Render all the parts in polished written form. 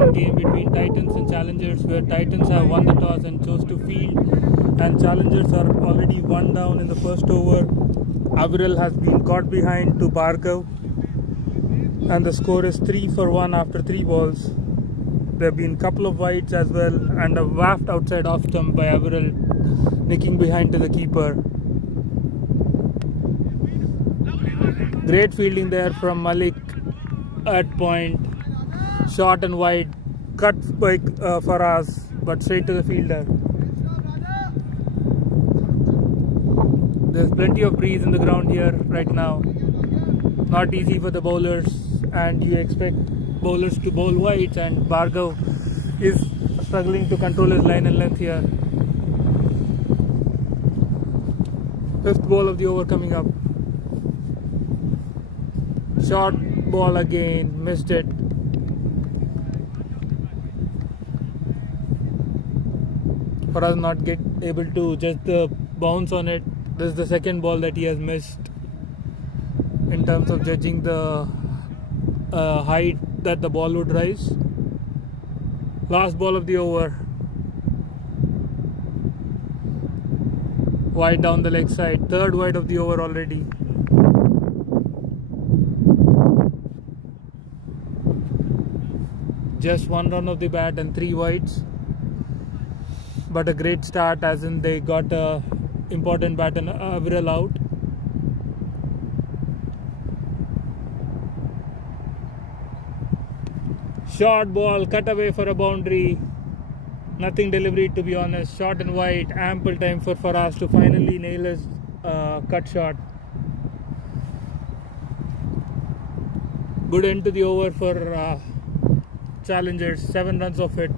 exciting game between Titans and Challengers, where Titans have won the toss and chose to field, and Challengers are already one down in the first over. Avril has been caught behind to Bhargav, and the score is 3 for 1 after 3 balls. There have been a couple of wides as well, and a waft outside off stump by Avril, nicking behind to the keeper. Great fielding there from Malik at point. Short and wide, cut by Faraz, but straight to the fielder. There's plenty of breeze in the ground here right now. Not easy for the bowlers, and you expect bowlers to bowl wides, and Bhargav is struggling to control his line and length here. Fifth ball of the over coming up. Short ball again, missed it. Faraz not able to just bounce on it. This is the second ball that he has missed in terms of judging the height that the ball would rise. Last ball of the over. Wide down the leg side. Third wide of the over already. Just one run of the bat and 3 wides. But a great start, as in they got a important bat and Avril out. Short ball, cut away for a boundary. Nothing delivery, to be honest. Short and wide, ample time for Faraz to finally nail his cut shot. Good end to the over for Challengers. 7 runs of it.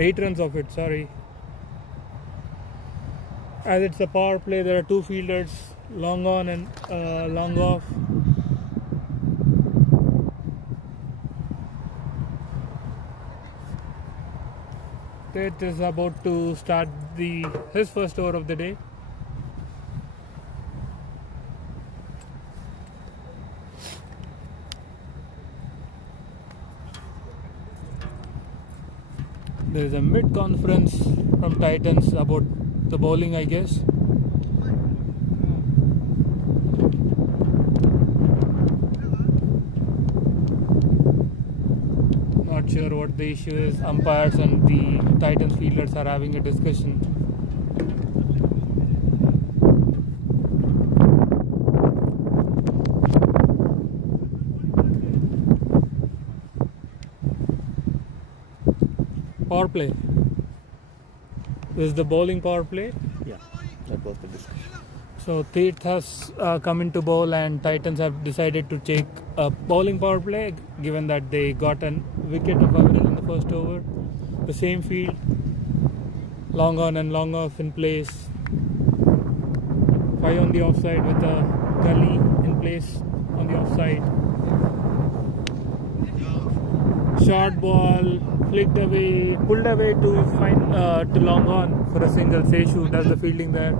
Eight runs of it, sorry. As it's a power play, there are 2 fielders, long on and long off. Tate is about to start his first over of the day. There is a mid-conference from Titans about the bowling, I guess. Not sure what the issue is. Umpires and the Titans fielders are having a discussion. Power play. This is the bowling power play. Yeah, that was the discussion. So Tate has come into bowl, and Titans have decided to take a bowling power play, given that they got a wicket of Avril in the first over. The same field, long on and long off in place. 5 on the offside with a gully in place on the offside. Short ball, flicked away, pulled away to find to long on for a single. Seshu does the fielding there.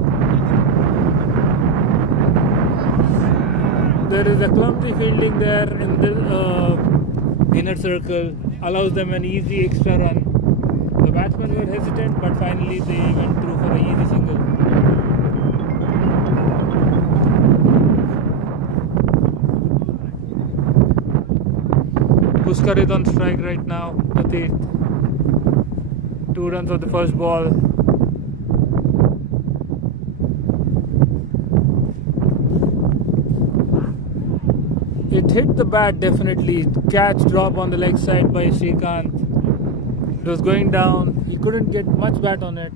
There is a clumsy fielding there in the inner circle, allows them an easy extra run. The batsmen were hesitant, but finally they went through for an easy single. Puskar is on strike right now, the 8th. 2 runs of the first ball. It hit the bat definitely. Catch drop on the leg side by Srikanth. It was going down. He couldn't get much bat on it.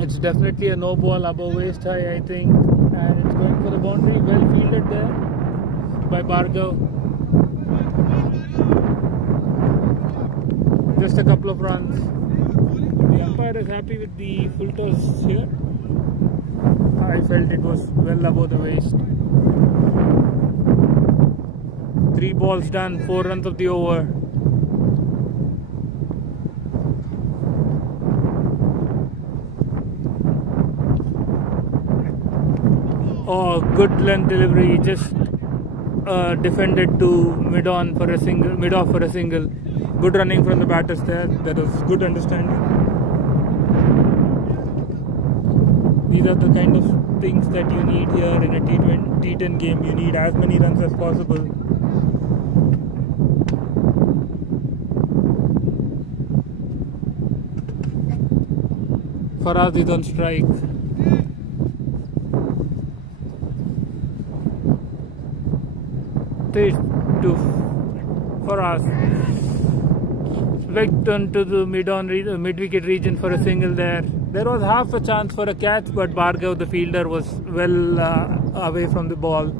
It's definitely a no ball above waist high, I think, and it's going for the boundary. Well fielded there by Bhargav. Just a couple of runs. The umpire is happy with the full toss here. I felt it was well above the waist. 3 balls done, 4 runs of the over. Oh, good length delivery, just defended to mid-off for a single. Good running from the batters there. That was good understanding. These are the kind of things that you need here in a T10 game. You need as many runs as possible. Faraz is on strike. To Faraz. Flicked onto the mid-wicket region for a single there. There was half a chance for a catch, but Bhargav, the fielder, was well away from the ball.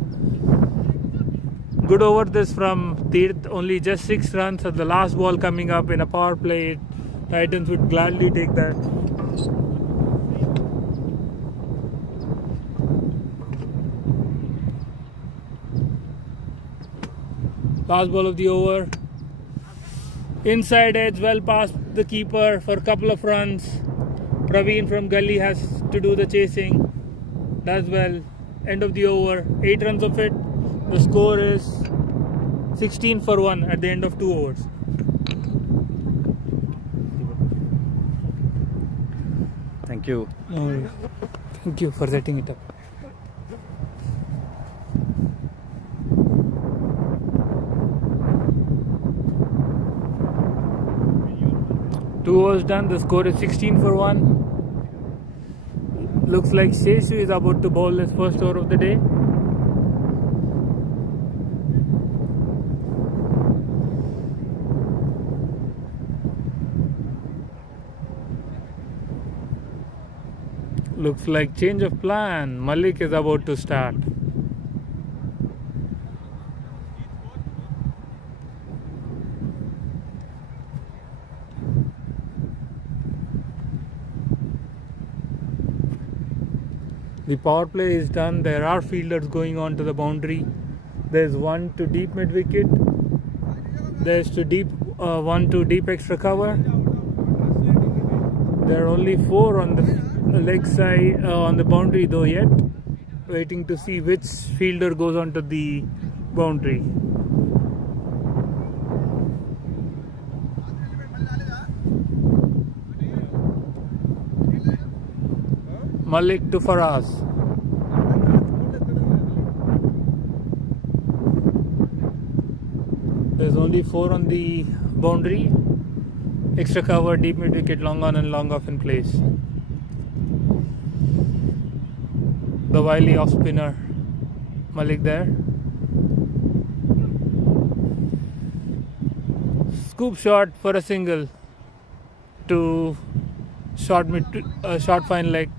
Good over this from Tirth, only just 6 runs at the last ball coming up in a power play. Titans would gladly take that. Last ball of the over. Inside edge, well past the keeper for a couple of runs. Praveen from Gully has to do the chasing. Does well. End of the over. 8 runs of it. The score is 16 for 1 at the end of 2 overs. Thank you. Thank you for setting it up. Two overs done, the score is 16 for 1. Looks like Sheshu is about to bowl his first over of the day. Looks like change of plan. Malik is about to start. The power play is done. There are fielders going on to the boundary. There's one to deep mid wicket. There's one to deep extra cover. There are only 4 on the leg side on the boundary though yet. Waiting to see which fielder goes onto the boundary. Malik to Faraz. There's only 4 on the boundary. Extra cover, deep mid wicket, long on and long off in place. The wily off spinner Malik there. Scoop shot for a single to short fine leg.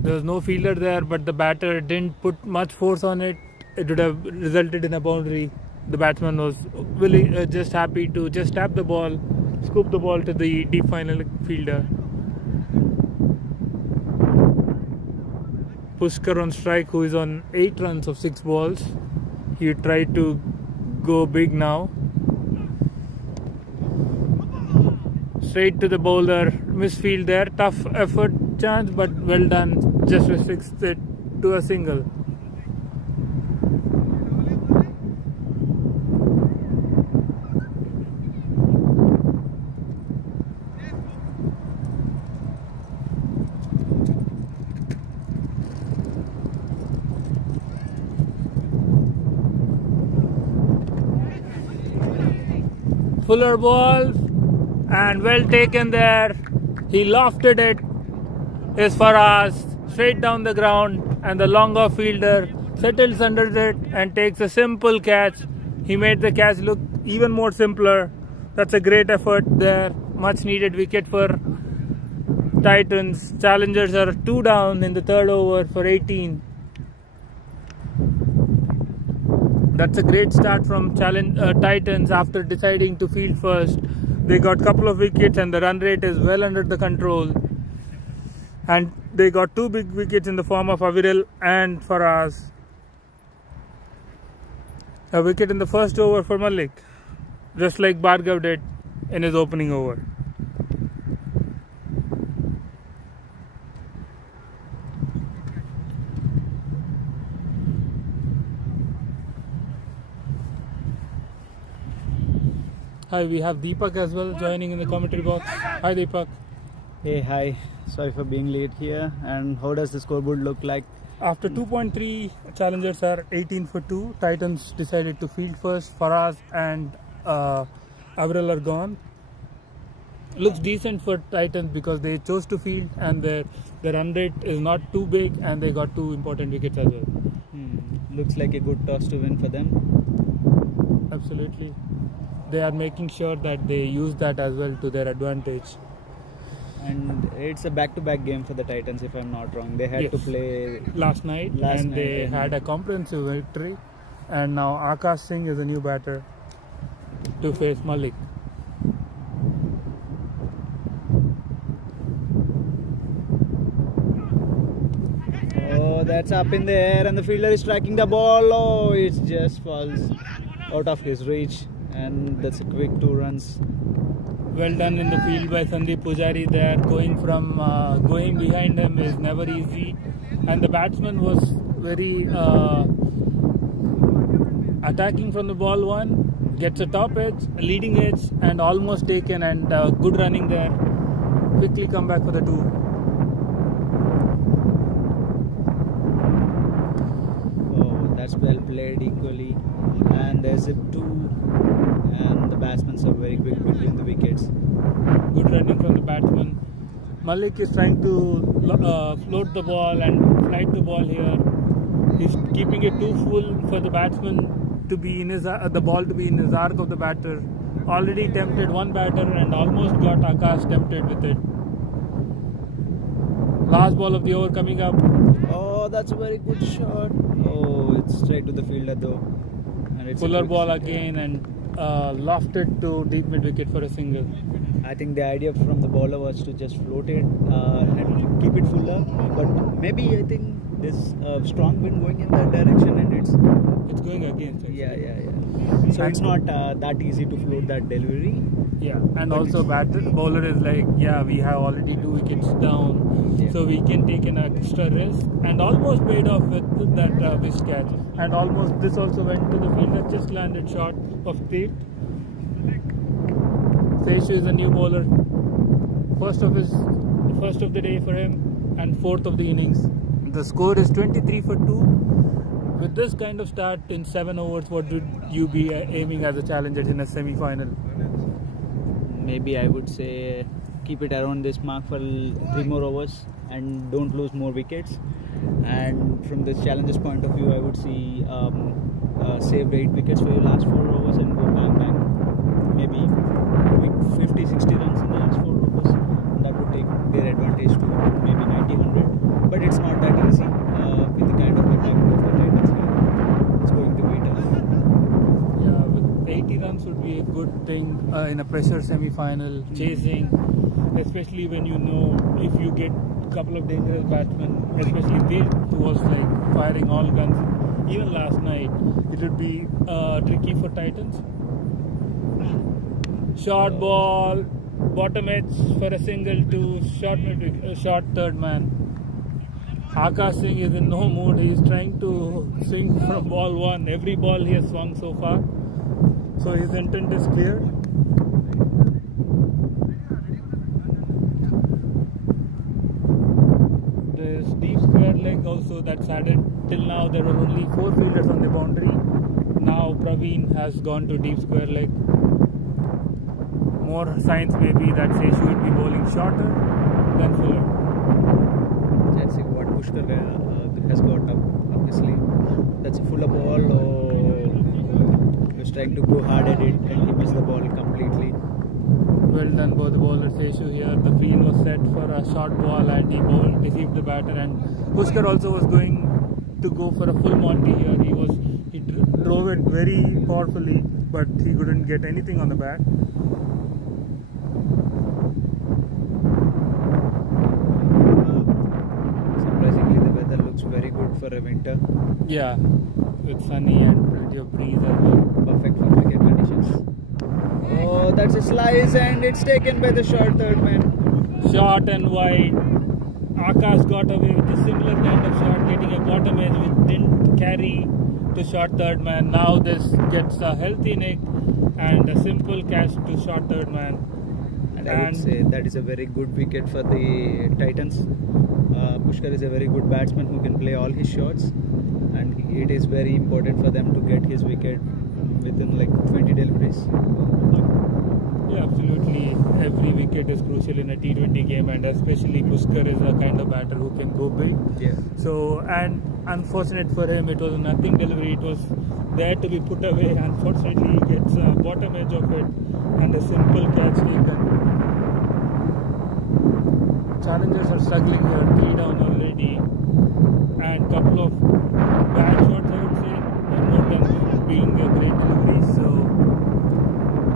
There was no fielder there, but the batter didn't put much force on it. It would have resulted in a boundary. The batsman was just happy to just tap the ball, scoop the ball to the deep final fielder. Pushkar on strike, who is on 8 runs of 6 balls. He tried to go big now. Straight to the bowler, misfield there, tough effort chance, but well done. Just restricts it to a single. Fuller ball and well taken there. He lofted it. Is Faraz straight down the ground, and the long off fielder settles under it and takes a simple catch. He made the catch look even more simpler. That's a great effort there. Much needed wicket for Titans. Challengers are 2 down in the 3rd over for 18. That's a great start from Titans after deciding to field first. They got a couple of wickets and the run rate is well under the control. And they got 2 big wickets in the form of Aviral and Faraz. A wicket in the first over for Malik, just like Bhargav did in his opening over. Hi, we have Deepak as well joining in the commentary box. Hi Deepak. Hey, hi. Sorry for being late here. And how does the scoreboard look like? After 2.3, challengers are 18 for 2. Titans decided to field first. Faraz and Aviral are gone. Looks decent for Titans because they chose to field and their run rate is not too big and they got 2 important wickets as well. Looks like a good toss to win for them. Absolutely. They are making sure that they use that as well to their advantage. And it's a back-to-back game for the Titans, if I'm not wrong. They had to play last night and they had a comprehensive victory. And now Akash Singh is a new batter to face Malik. Oh, that's up in the air and the fielder is striking the ball. Oh, it just falls out of his reach. And that's a quick 2 runs. Well done in the field by Sandeep Pujari there. Going behind him is never easy. And the batsman was very attacking from the ball one. Gets a top edge, a leading edge and almost taken and good running there. Quickly come back for the 2. Oh, that's well played equally. And there's a 2. And the batsmen are very quick between the wickets. Good running from the batsman. Malik is trying to float the ball and flight the ball here. He's keeping it too full for the batsman to be in his the ball to be in his arc of the batter. Already tempted one batter and almost got Akash tempted with it. Last ball of the over coming up. Oh, that's a very good shot. Oh, it's straight to the fielder though. And it's Fuller ball again and lofted to deep mid wicket for a single. I think the idea from the bowler was to just float it and keep it fuller. But maybe I think there's a strong wind going in that direction and it's going against it. Yeah. So it's not that easy to float that delivery. Yeah, and but also bowler is like, we have already 2 wickets down, so we can take an extra risk, and almost paid off with that whisk catch, and almost this also went to the fielder, just landed short of Steve. Seshu is a new bowler, first of the day for him, and 4th of the innings. The score is 23 for 2. With this kind of start in 7 overs, what would you be aiming as a challenger in a semi-final? Maybe I would say keep it around this mark for 3 more overs and don't lose more wickets. And from the challenger's point of view, I would see save 8 wickets for your last 4 overs and go bang. Maybe quick 50-60 runs in the last 4 overs. That would take their advantage to maybe 90-100. But it's not that easy with the kind of attack that the Titans have. It's going to be tough. 80 runs would be a good thing in a pressure semi-final, chasing, especially when you know if you get a couple of dangerous batsmen, especially Dil, who was like firing all guns, even last night, it would be tricky for Titans. Short ball, bottom edge for a single to short third man. Akash Singh is in no mood, he is trying to swing from ball 1, every ball he has swung so far. So his intent is clear. This deep square leg also that's added. Till now there were only 4 fielders on the boundary. Now Praveen has gone to deep square leg. More signs may be that Seshu would be bowling shorter than fuller. Let's see what Pushkar has got up. Obviously, that's a fuller ball. Or he was trying to go hard at it and he missed the ball completely. Well done both the bowlers. Seshu here. The field was set for a short ball and he deceived the batter. And Pushkar also was going to go for a full Monty here. He drove it very powerfully, but he couldn't get anything on the bat. for a winter. Yeah, with sunny and plenty of breeze as well. Perfect for cricket conditions. Oh, that's a slice and it's taken by the short third man. Short and wide. Akash got away with a similar kind of shot, getting a bottom edge which didn't carry to short third man. Now this gets a healthy nick and a simple catch to short third man. And I would say that is a very good wicket for the Titans. Pushkar is a very good batsman who can play all his shots, and it is very important for them to get his wicket within like 20 deliveries. Yeah, absolutely. Every wicket is crucial in a T20 game, and especially Pushkar is a kind of batter who can go big. Yeah. So, and unfortunate for him, it was a nothing delivery. It was there to be put away. Unfortunately, he gets a bottom edge of it and a simple catch taken. Challengers are struggling here, 3 down already, and couple of bad shots, I would say, more than being a great delivery. So,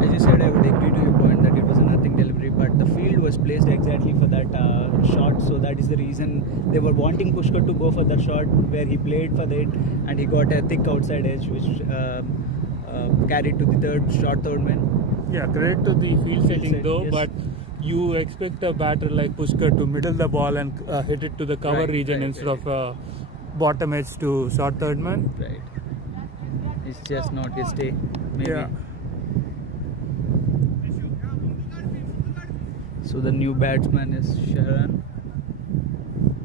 as you said, I would agree to your point that it was a nothing delivery, but the field was placed exactly for that shot, so that is the reason they were wanting Pushkar to go for that shot where he played for it, and he got a thick outside edge which carried to the short third man. Yeah, great to the field setting though, yes. But you expect a batter like Pushkar to middle the ball and hit it to the cover region instead of bottom edge to short third man. Right. It's just not his day, maybe. Yeah. So the new batsman is Sharan.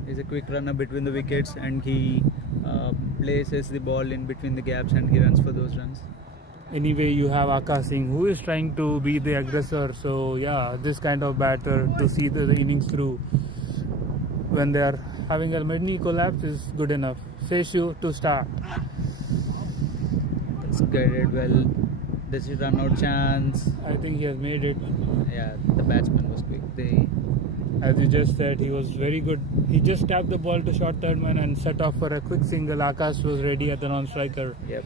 He's a quick runner between the wickets, and he places the ball in between the gaps and he runs for those runs. Anyway, you have Akash Singh who is trying to be the aggressor. So yeah, this kind of batter to see the innings through when they are having a mini collapse is good enough. Seshu to start. That's guided well. This is run out chance. I think he has made it. Yeah, the batsman was quick. As you just said, he was very good. He just tapped the ball to short third man and set off for a quick single. Akash was ready at the non-striker. Yep.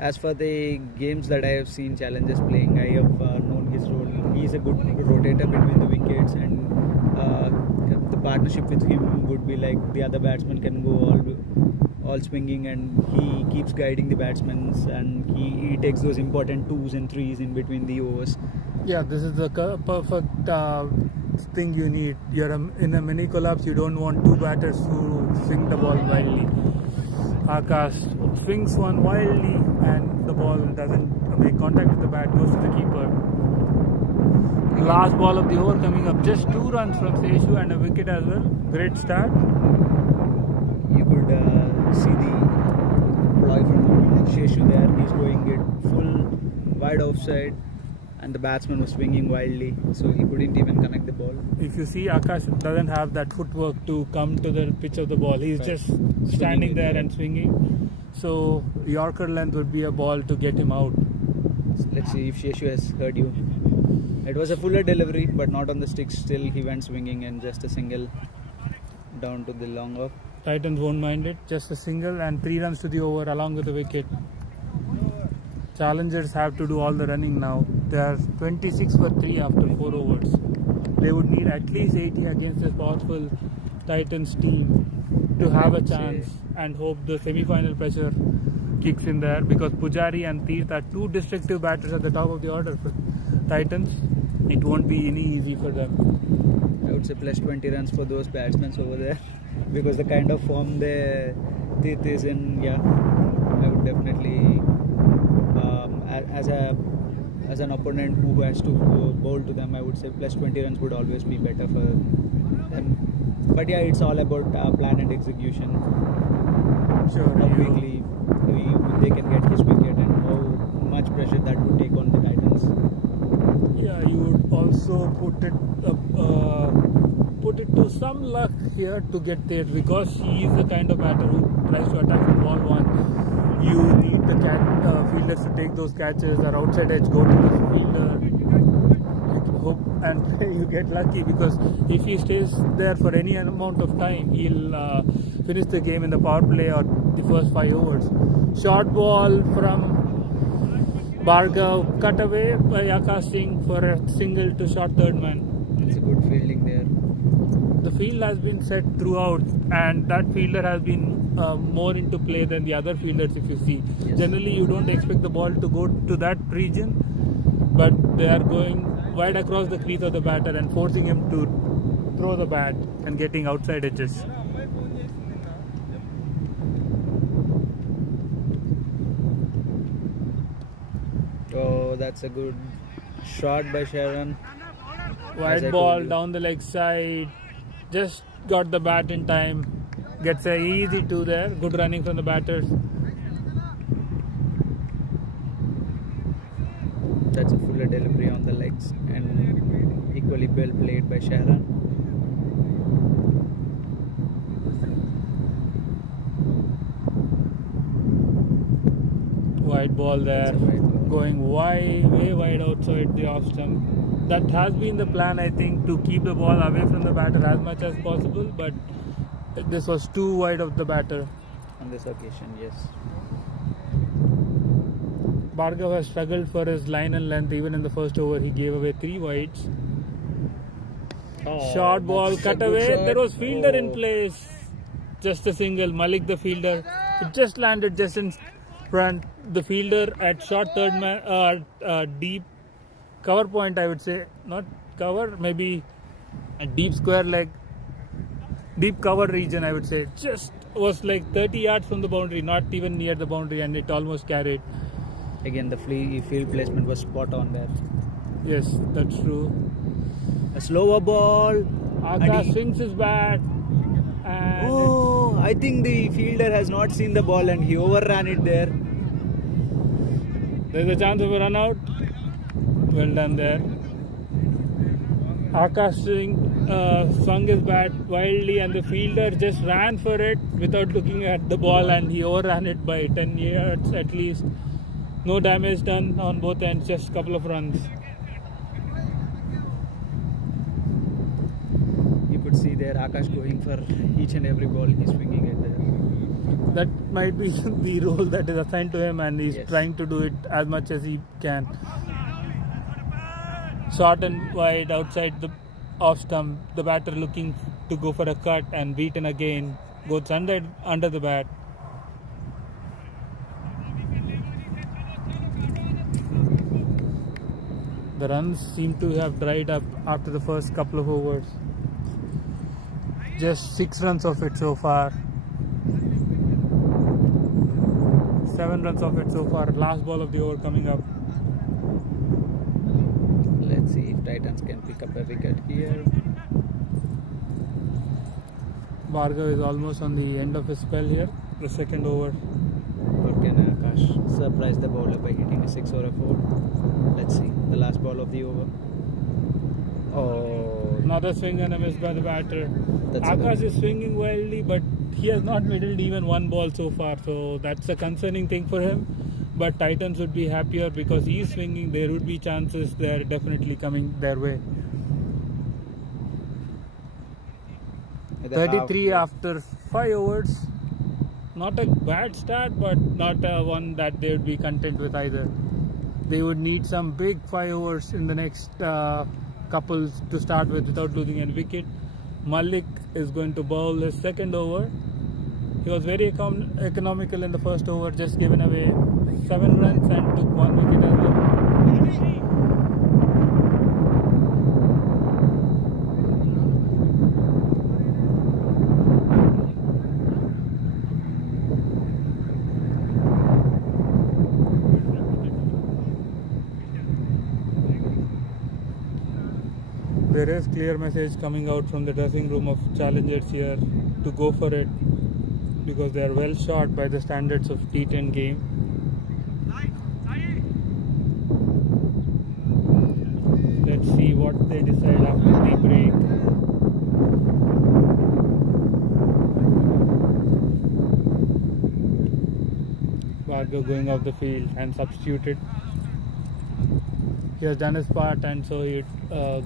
As for the games that I have seen challengers playing, I have known his role. He is a good rotator between the wickets, and the partnership with him would be like the other batsman can go all swinging, and he keeps guiding the batsmen, and he takes those important 2s and 3s in between the overs. Yeah, this is the perfect thing you need. You're in a mini collapse. You don't want two batters to swing the ball wildly. Akash swings one wildly and the ball doesn't make contact with the bat, goes to the keeper. Last ball of the over coming up, just 2 runs from Seshu and a wicket as well. Great start. You could see the ploy from Seshu there. He's going it full wide offside, and the batsman was swinging wildly, so he couldn't even connect the ball. If you see, Akash doesn't have that footwork to come to the pitch of the ball. He's just standing there and swinging. So Yorker length would be a ball to get him out. Let's see if Seshu has heard you. It was a fuller delivery, but not on the sticks. Still, he went swinging and just a single down to the long off. Titans won't mind it. Just a single and 3 runs to the over along with the wicket. Challengers have to do all the running now. They are 26 for 3 after 4 overs. They would need at least 80 against this powerful Titans team to have a chance and hope the semi-final pressure kicks in there, because Pujari and T10 are 2 destructive batters at the top of the order for Titans. It won't be any easy for them. I would say plus 20 runs for those batsmen over there, because the kind of form the T10 is in, yeah, I would definitely as an opponent who has to bowl to them, I would say plus 20 runs would always be better for them. But yeah, it's all about plan and execution. Sure. How quickly they can get his wicket and how much pressure that would take on the Titans. Yeah, you would also put it to some luck here to get there, because he is the kind of batter who tries to attack from ball 1. You need the fielders to take those catches, or outside edge go to the fielder. You hope and you get lucky, because if he stays there for any amount of time, he'll finish the game in the power play or the first 5 overs. Short ball from Bhargav, cut away by Akash Singh for a single to short third man. It's a good fielding there. The field has been set throughout, and that fielder has been more into play than the other fielders. If you see, Yes. generally you don't expect the ball to go to that region, but they are going wide across the crease of the batter and forcing him to throw the bat and getting outside edges. Oh, that's a good shot by Sharon. As I Wide told ball you. down the leg side, just got the bat in time, gets a easy two there. Good running from the batters. That's a fuller delivery on the legs and equally well played by Sharon. Wide ball there, That's a wide ball. going way wide outside the off stump. That has been the plan, I think, to keep the ball away from the batter as much as possible, but this was too wide of the batter. On this occasion, yes. Bhargav has struggled for his line and length. Even in the first over, he gave away 3 wides. Oh, Short ball, that's a cut good away. shot. There was fielder in Oh. place. Just a single. Malik, the fielder, it just landed just in front. The fielder at short third man, deep cover point, I would say. Not cover, maybe a deep square leg. Deep cover region, I would say. Just was like 30 yards from the boundary, not even near the boundary, and it almost carried. Again, the field placement was spot on there. Yes, that's true. A slower ball. Akash swings his bat. And Oh, I think the fielder has not seen the ball and he overran it there. there's a chance of a run out. Well done there. Akash swung his bat wildly and the fielder just ran for it without looking at the ball, and he overran it by 10 yards at least. No damage done on both ends, just a couple of runs. You could see there Akash going for each and every ball he's swinging it there. That might be the role that is assigned to him, and he's Yes. trying to do it as much as he can. Short and wide outside the off stump. The batter looking to go for a cut and beaten again. Goes under the bat. The runs seem to have dried up after the first couple of overs. Just 6 runs of it so far. 7 runs of it so far. Last ball of the over coming up. Let's see if Titans can pick up a wicket here. Bhargav is almost on the end of his spell here. The second over. Or can Akash surprise the bowler by hitting a 6 or a 4? Let's see. The last ball of the over. Oh, Another swing and a miss by the batter. That's a Akash good- is swinging wildly, but he has not middled even one ball so far. So that's a concerning thing for him. But Titans would be happier because he's swinging. There would be chances there definitely coming their way. with a 33 half- after 5 overs. Not a bad start, but not one that they would be content with either. They would need some big 5 overs in the next couple to start with without losing any wicket. Malik is going to bowl his second over. He was very economical in the first over, just given away 7 runs and took 1 wicket as well. There is clear message coming out from the dressing room of challengers here to go for it because they are well short by the standards of T10 game. Let's see what they decide after the break. Bhargav going off the field and substituted. He has done his part, and so he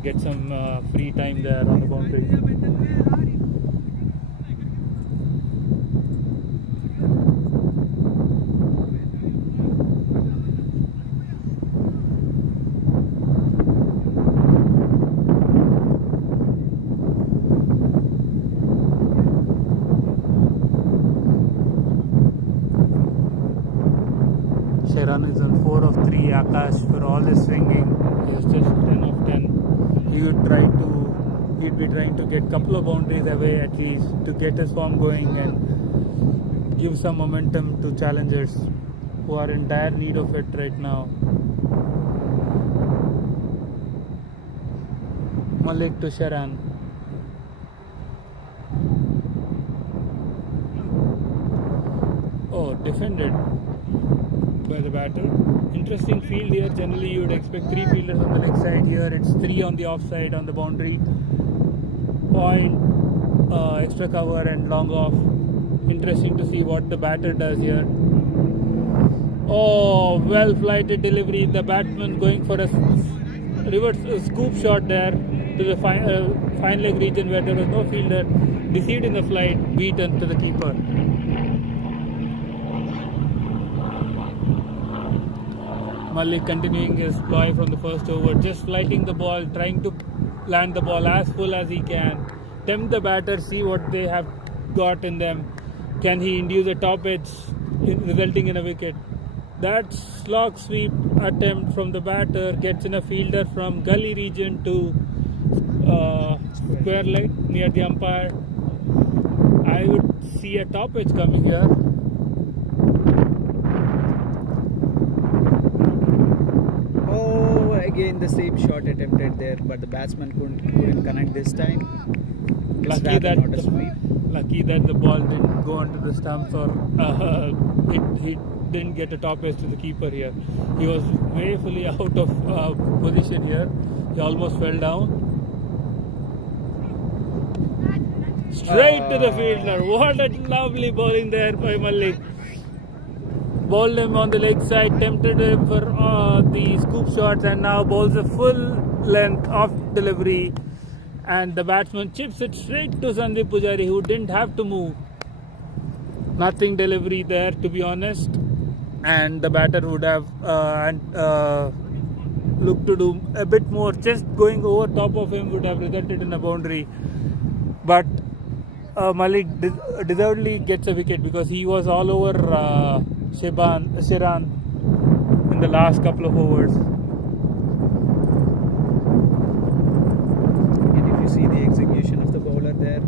get some free time there on the boundary. run is on 4 of 3. Akash, for all his swinging, he was just 10 of 10. He'd be trying to get couple of boundaries away at least to get his form going and give some momentum to challengers who are in dire need of it right now. Malik to Sharan. Oh, defended by the batter. Interesting field here. Generally you would expect 3 fielders on the leg side. Here it's 3 on the offside on the boundary. Point, extra cover and long off. Interesting to see what the batter does here. Oh, well flighted delivery. The batsman going for a reverse scoop shot there to the fine leg region where there was no fielder. Deceived in the flight, beaten to the keeper. Malik continuing his ploy from the first over, just flighting the ball, trying to land the ball as full as he can, tempt the batter, see what they have got in them. Can he induce a top edge resulting in a wicket? That slog sweep attempt from the batter gets in a fielder from gully region to square leg near the umpire. I would see a top edge coming here. Again the same shot attempted there, but the batsman couldn't connect this time. Lucky that the ball didn't go onto the stumps, or he didn't get a top edge to the keeper here. He was way fully out of position here. He almost fell down. Straight to the fielder. What a lovely bowling there by Malik. Bowled him on the leg side, tempted him for the scoop shots, and now bowls a full length off delivery, and the batsman chips it straight to Sandeep Pujari, who didn't have to move. Nothing delivery there, to be honest, and the batter would have looked to do a bit more. Just going over top of him would have resulted in a boundary, but Malik deservedly gets a wicket because he was all over Sharan in the last couple of overs. And if you see the execution of the bowler there,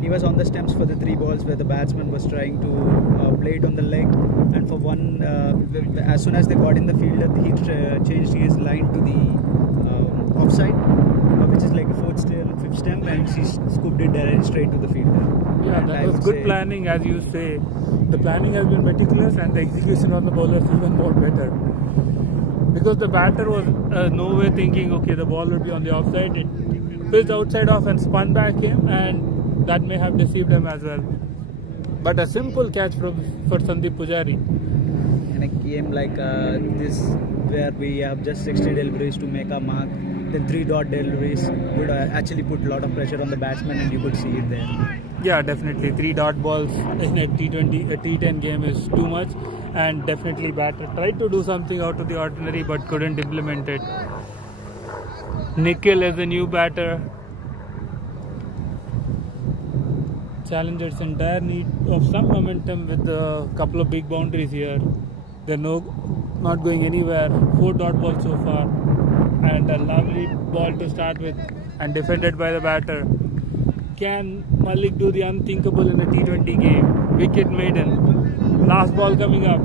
he was on the stumps for the 3 balls where the batsman was trying to play it on the leg, and for one, as soon as they got in the fielder, he changed his line to the offside, which is like a 4th stem, 5th stem, and she scooped it straight to the fielder. Yeah, and that was good planning, as you say. The planning has been meticulous, and the execution on the bowler is even more better. Because the batter was nowhere thinking, okay, the ball would be on the offside. It pitched outside off and spun back him, and that may have deceived him as well. But a simple catch for Sandeep Pujari. In a game like this, where we have just 60 deliveries to make a mark, then 3 dot deliveries would actually put a lot of pressure on the batsman, and you could see it there. Yeah, definitely 3 dot balls in a T10 game is too much, and definitely batter tried to do something out of the ordinary but couldn't implement it. Nikhil is the new batter. Challengers in dire need of some momentum with a couple of big boundaries here. They're not going anywhere. 4 dot balls so far, and a lovely ball to start with, and defended by the batter. Can Malik do the unthinkable in a T20 game? Wicket maiden. Last ball coming up.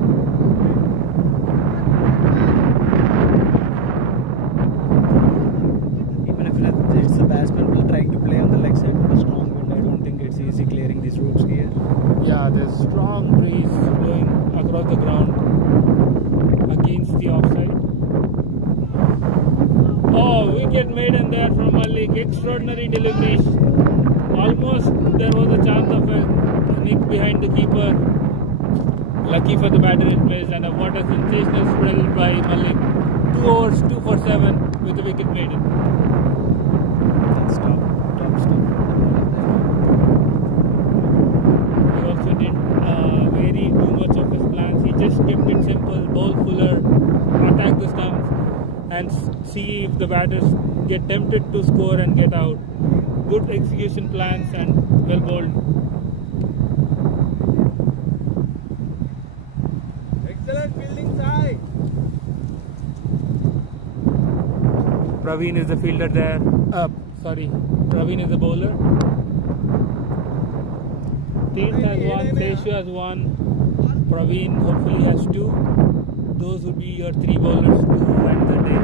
Even if it's the batsman trying to play on the leg side with a strong wind, I don't think it's easy clearing these ropes here. Yeah, there's strong breeze blowing across the ground against the offside. Oh, wicket maiden there from Malik. Extraordinary delivery. Almost there was a chance of a nick behind the keeper. Lucky for the batter it missed, and what a sensational spell by Malik. 2 overs, 2 for 7 with a wicket maiden. That's top stuff. He also didn't vary too much of his plans. He just kept it simple, bowl fuller, attack the stumps, and see if the batters get tempted to score and get out. Good execution plans and well bowled. Excellent fielding side. Praveen is the fielder there. Praveen is the bowler. Team has one, Seshu has one, Praveen hopefully has two. Those would be your three bowlers to end the day.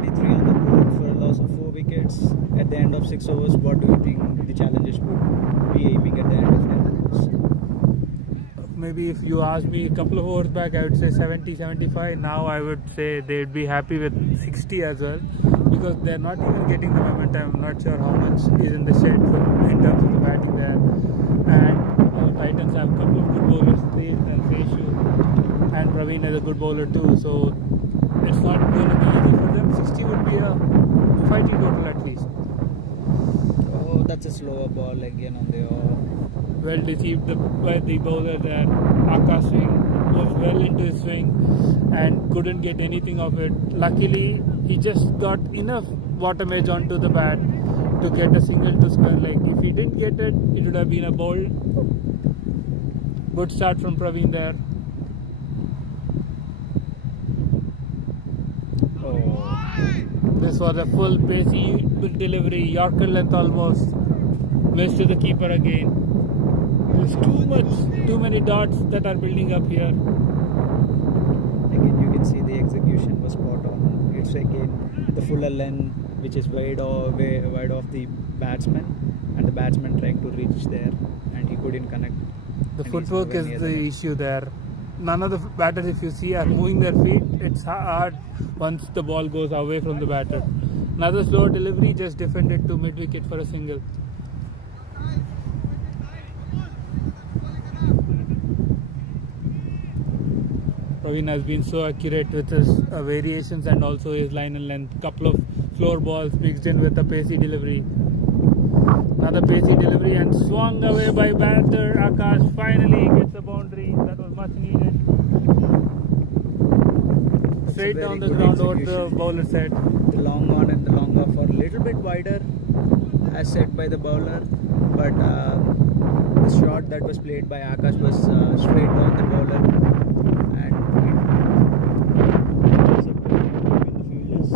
33 on the board for a loss of 4 wickets. At the end of 6 overs, what do you think the challengers would be aiming at the end of 10 overs? Maybe if you asked me a couple of overs back, I would say 70, 75. Now I would say they'd be happy with 60 as well, because they're not even getting the momentum. I'm not sure how much is in the shed in terms of the batting there. And Titans have a couple of good bowlers, Seshu, and Praveen is a good bowler too. So it's not going to be easy for them. 60 would be a fighting total at least. Oh, that's a slower ball again on the off. Well deceived by the bowler there. Akash swing was well into his swing and couldn't get anything of it. Luckily, he just got enough bottom edge onto the bat to get a single to square leg. If he didn't get it, it would have been a bold. Good start from Praveen there. This was a full pacey delivery, Yorker length almost. Missed to the keeper again. There's too many dots that are building up here. Again, you can see the execution was spot on. It's again the fuller length, which is wide off the batsman, and the batsman trying to reach there, and he couldn't connect. The footwork is the issue there. None of the batters, if you see, are moving their feet. It's hard once the ball goes away from the batter. Another slow delivery, just defended to mid wicket for a single. Praveen has been so accurate with his variations and also his line and length. Couple of floor balls mixed in with a pacey delivery. Another pacey delivery and swung away by batter. Akash finally gets a boundary. That was much needed. Straight down the ground over the bowler's head. The long on and the long off are a little bit wider, as said by the bowler, but the shot that was played by Akash was straight down the bowler, and it was a between the fielders.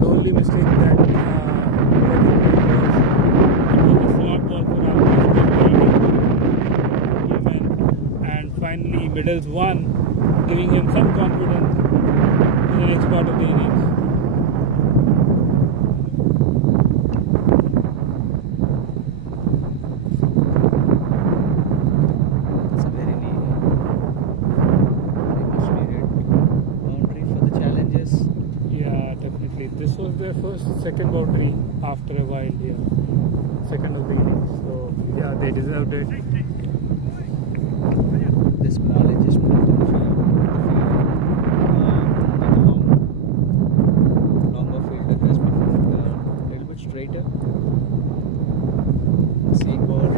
The only mistake that was a slot ball for Akash, and finally middles one, giving him some confidence in the next part of the innings. It's a very much needed boundary for the challengers. Yeah, definitely. This was their second boundary after a while here. Second of the innings. So, yeah, they deserved it. This ball is just moved in the field. Longer fielder has been moved a little bit straighter. Seat ball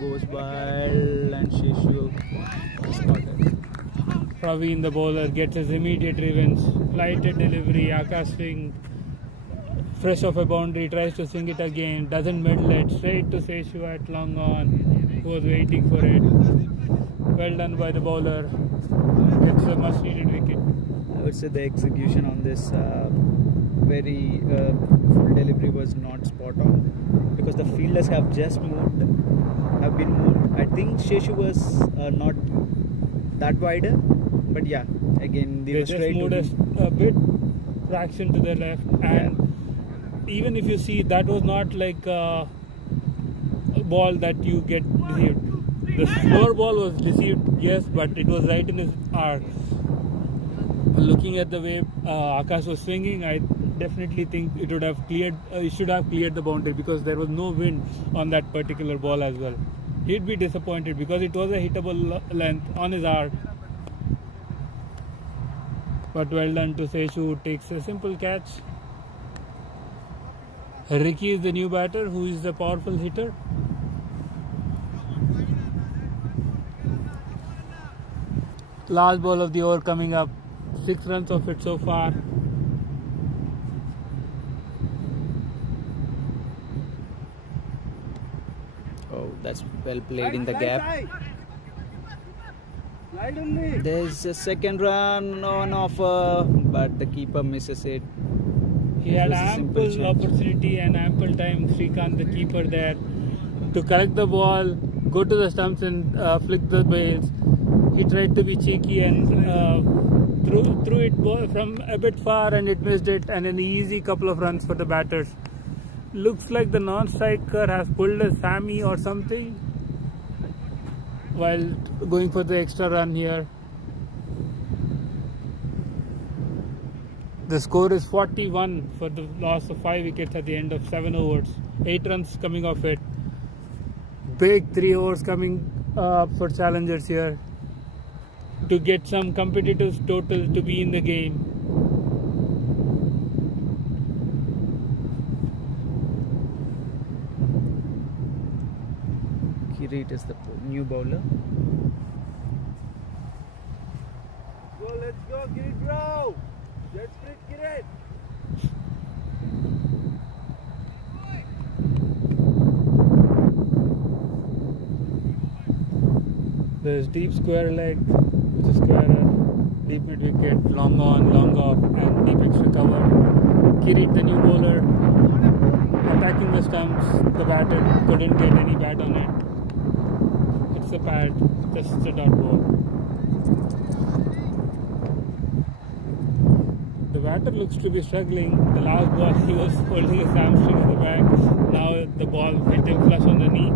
goes wild and Seshu is caught it. Praveen, the bowler, gets his immediate revenge. Lighted delivery, Akash swing. Fresh off a boundary, tries to swing it again. Doesn't middle it. Straight to Seshu at long on. Who was waiting for it. Well done by the bowler. Gets a much needed wicket. I would say the execution on this very full delivery was not spot on, because the fielders have been moved. I think Seshu was not that wider, but yeah, again they just moved a bit fraction to the left, and even if you see, that was not like a ball that you get deceived. The slower ball was deceived, yes, but it was right in his arc. Looking at the way Akash was swinging, I definitely think it would have cleared. It should have cleared the boundary, because there was no wind on that particular ball as well. He'd be disappointed because it was a hittable length on his arc. But well done to Seshu, who takes a simple catch. Ricky is the new batter, who is the powerful hitter. Last ball of the over coming up. 6 runs of it so far. Oh, that's well played in the gap. There's a second run on offer, but the keeper misses it. He had It was a simple ample change. opportunity and ample time, Srikanth, the keeper there, to collect the ball, go to the stumps and flick the bails. He tried to be cheeky and threw it from a bit far, and it missed it, and an easy couple of runs for the batters. Looks like the non-striker has pulled a Sammy or something while going for the extra run here. The score is 41 for the loss of 5 wickets at the end of 7 overs. 8 runs coming off it. Big 3 overs coming up for challengers here to get some competitive total to be in the game. Kirit is the new bowler. Let's go, Kirit, bro! Let's split Kirit! There's deep square leg, which is squarer, deep mid wicket, long on, long off, and deep extra cover. Kirit, the new bowler, attacking the stumps. The batter couldn't get any bat on it. It's a pad, just a dot ball. The batter looks to be struggling. The last ball he was holding his hamstring in the back. Now the ball hit him flush on the knee.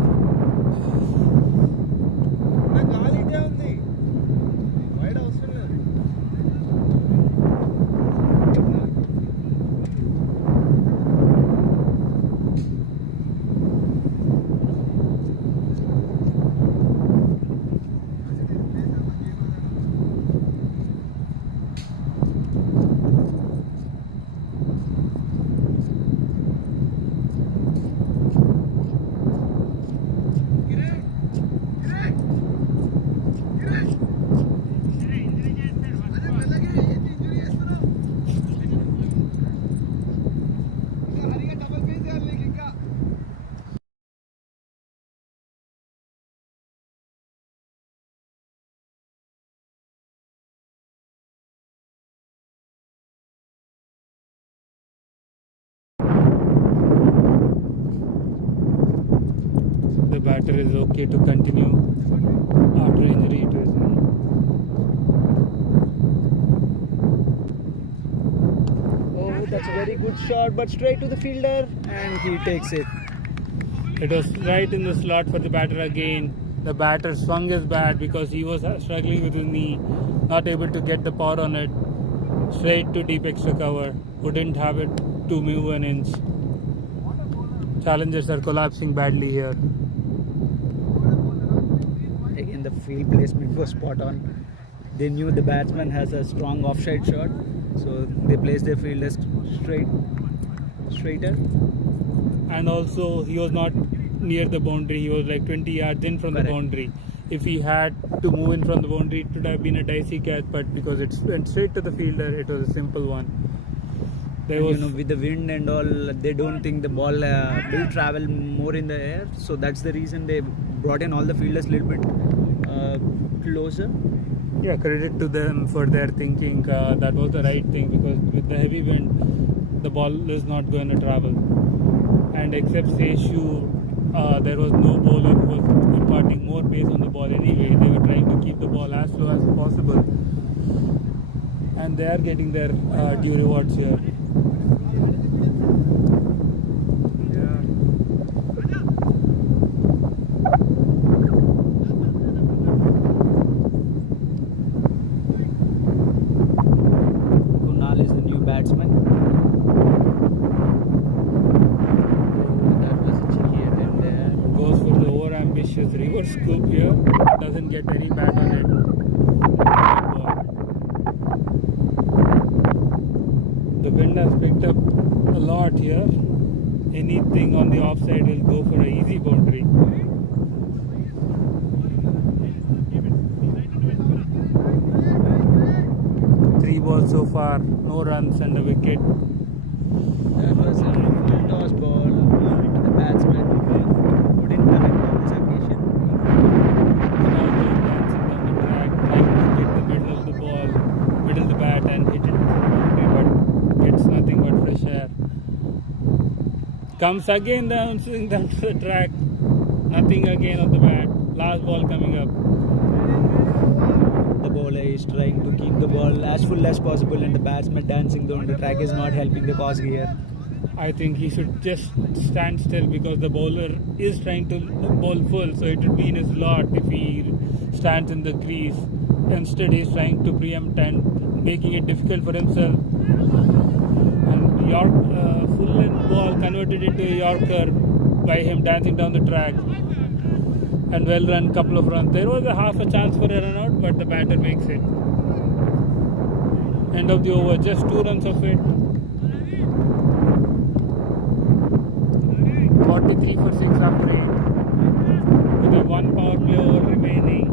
The batter is okay to continue after injury to his knee. Oh, that's a very good shot, but straight to the fielder, and he takes it. It was right in the slot for the batter again. The batter swung his bat because he was struggling with his knee, not able to get the power on it. Straight to deep extra cover. Wouldn't have it to move an inch. Challengers are collapsing badly here. Again, the field placement was spot on. They knew the batsman has a strong offside shot, so they placed their fielders straighter. And also, he was not near the boundary. He was like 20 yards in from Correct. the boundary. If he had to move in from the boundary, it would have been a dicey catch, but because it went straight to the fielder, it was a simple one. There And, was with the wind and all, they don't think the ball will travel more in the air, so that's the reason they brought in all the fielders a little bit closer. Yeah, credit to them for their thinking. That was the right thing, because with the heavy wind, the ball is not going to travel. And except Seshu, there was no bowler who was imparting more pace on the ball anyway. They were trying to keep the ball as slow as possible. And they are getting their due rewards here. Kunal is the new batsman. That was a cheeky attempt there. Goes for the over-ambitious reverse scoop here. Doesn't get any bat on it. The wind has picked up a lot here. Anything on the offside will go for an easy boundary. Three balls so far, no runs and a wicket. That was a full toss ball, but the batsman wouldn't come in on this occasion. Ronaldo dancing down the track, trying to Comes again bouncing down to the track. Nothing again on the bat. Last ball coming up. The bowler is trying to keep the ball as full as possible, and the batsman dancing down the track is not helping the cause here. I think he should just stand still because the bowler is trying to bowl full, so it would be in his lot if he stands in the crease. Instead, he's trying to preempt and making it difficult for himself. And full length ball converted into a Yorker by him dancing down the track. And well run, couple of runs. There was a half a chance for a run out, but the batter makes it. End of the over, just 2 runs of it. 43 for 6 after 8. With the 1 power play over remaining,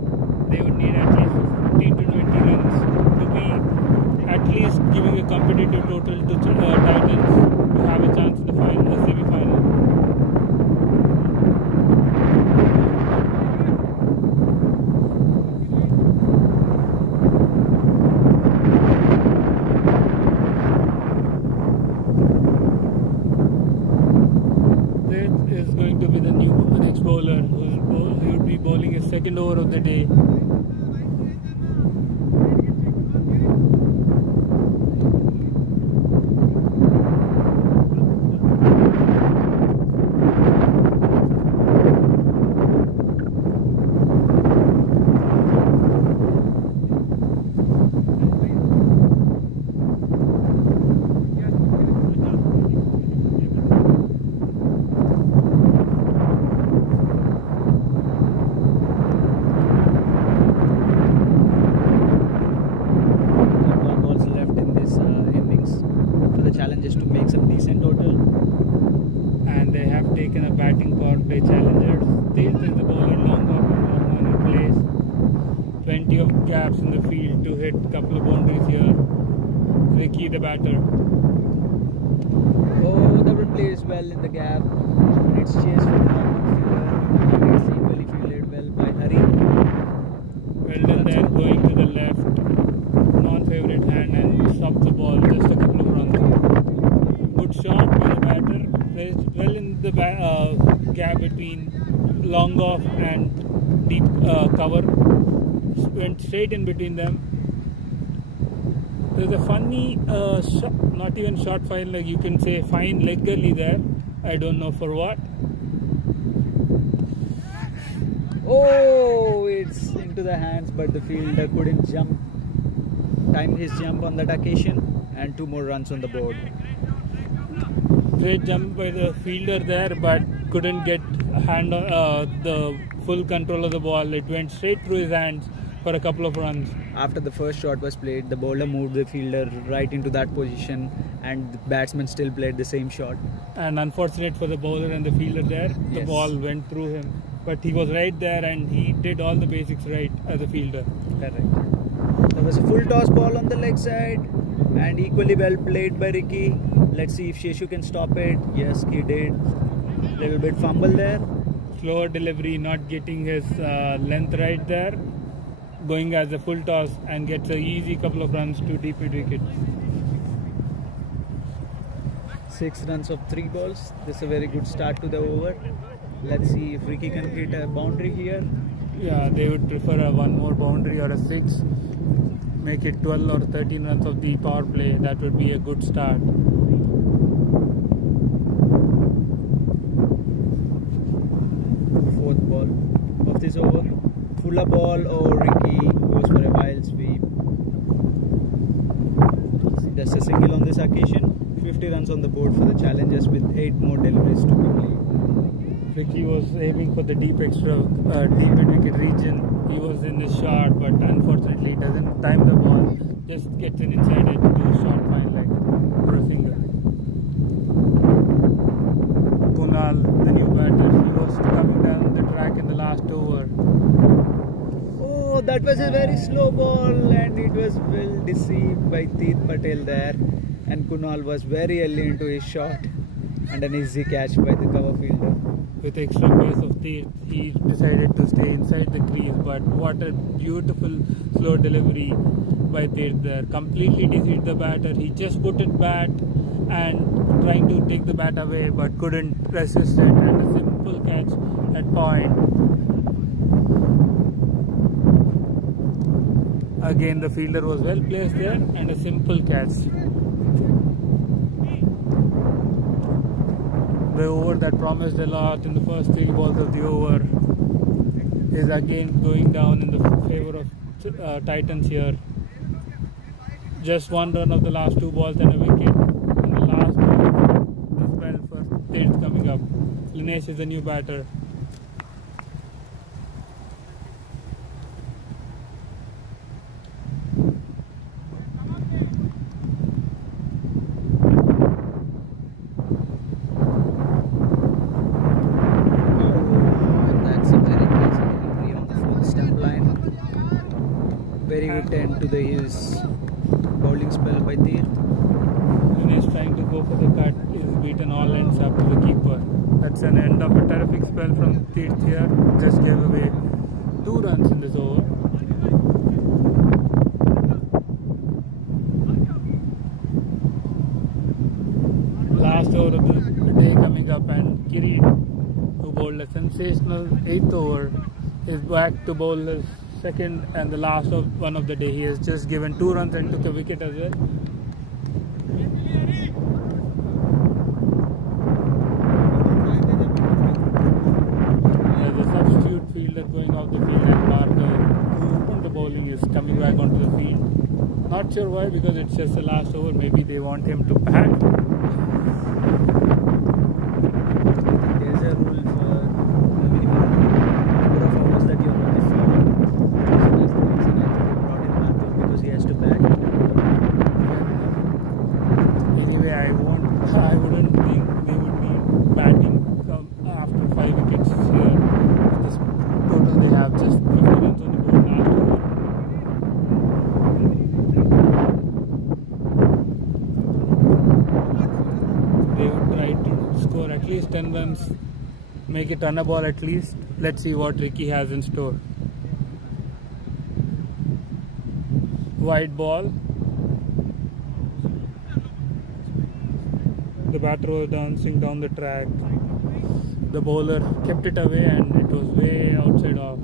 they would need at least 15 to 20 runs to be at least giving a competitive total to Titans to have a chance in the semi-final. Is going to be the next bowler who would be bowling his second over of the day. Challengers to make some decent total, and they have taken a batting power play challengers. This is the bowler long off and long on in place. Plenty of gaps in the field to hit a couple of boundaries here. Ricky the batter. Oh, the play is well in the gap. It's chased from the fielder. It's equally fielded well by Hari. Well done there, going to the left, non-favorite hand, and stops the ball. Just a couple of runs. Good shot by the batter. Placed well in the gap between long off and deep cover. Went straight in between them. There's a funny not even short fine, like you can say fine leg gully there. I don't know for what. Oh, it's into the hands, but the fielder couldn't time his jump on that occasion, and 2 more runs on the board. Great jump by the fielder there, but couldn't get hand on the full control of the ball. It went straight through his hands for a couple of runs. After the first shot was played, the bowler moved the fielder right into that position, and the batsman still played the same shot. And unfortunate for the bowler and the fielder there, the Yes. ball went through him. But he was right there and he did all the basics right as a fielder. Correct. There was a full toss ball on the leg side, and equally well played by Ricky. Let's see if Sheshu can stop it. Yes, he did. Little bit fumble there. Slower delivery, not getting his length right there. Going as a full toss and gets an easy couple of runs to deep mid wicket. 6 runs of 3 balls. This is a very good start to the over. Let's see if Ricky can hit a boundary here. Yeah, they would prefer a 1 more boundary or a 6. Make it 12 or 13 runs of the power play. That would be a good start. Fourth ball of this over. Fuller ball or Ricky goes for a wild sweep. Just a single on this occasion. 50 runs on the board for the challengers with 8 more deliveries to be played. Ricky was aiming for the deep mid wicket region. He was in the shot, but unfortunately doesn't time the ball. Just gets an inside it to short fine leg for a single. Kunal, the new batter, he was coming down the track in the last over. Oh, that was a very slow ball, and it was well deceived by T10 Patel there. And Kunal was very early into his shot, and an easy catch by the cover fielder. With extra pace of T10, he decided to stay inside the crease, but what a beautiful slow delivery by T10 there. Completely deceived the batter. He just put it back and trying to take the bat away but couldn't resist it, and a simple catch at point. Again the fielder was well placed there and a simple catch. The over that promised a lot in the first 3 balls of the over is again going down in the favor of Titans here. Just 1 run of the last 2 balls and a wicket. And the last ball of the spell for Tate coming up. Linesh is a new batter. Very good end to his bowling spell by T10. Linesh trying to go for the cut is beaten all ends up to the keeper. That's an end of a terrific spell from T10 here. Just gave away 2 runs in this over. Last over of the day coming up, and Kirit, who bowled a sensational 8th over, is back to bowl his second and the last one of the day. He has just given 2 runs and took a wicket as well. There's a substitute fielder going off the field, and Barker, who opened the bowling, is coming back onto the field. Not sure why, because it's just the last over. Maybe they want him to bat. There's a rule for the minimum number of overs that you're running for. So that's the reason I brought in Marco, because he has to bat. Anyway, I wouldn't think they would be batting after 5 wickets here. This total they have just 50 runs on the board last over. They would try to score at least 10 runs, make it run a ball at least. Let's see what Ricky has in store. Wide ball. The batter was dancing down the track. The bowler kept it away and it was way outside off.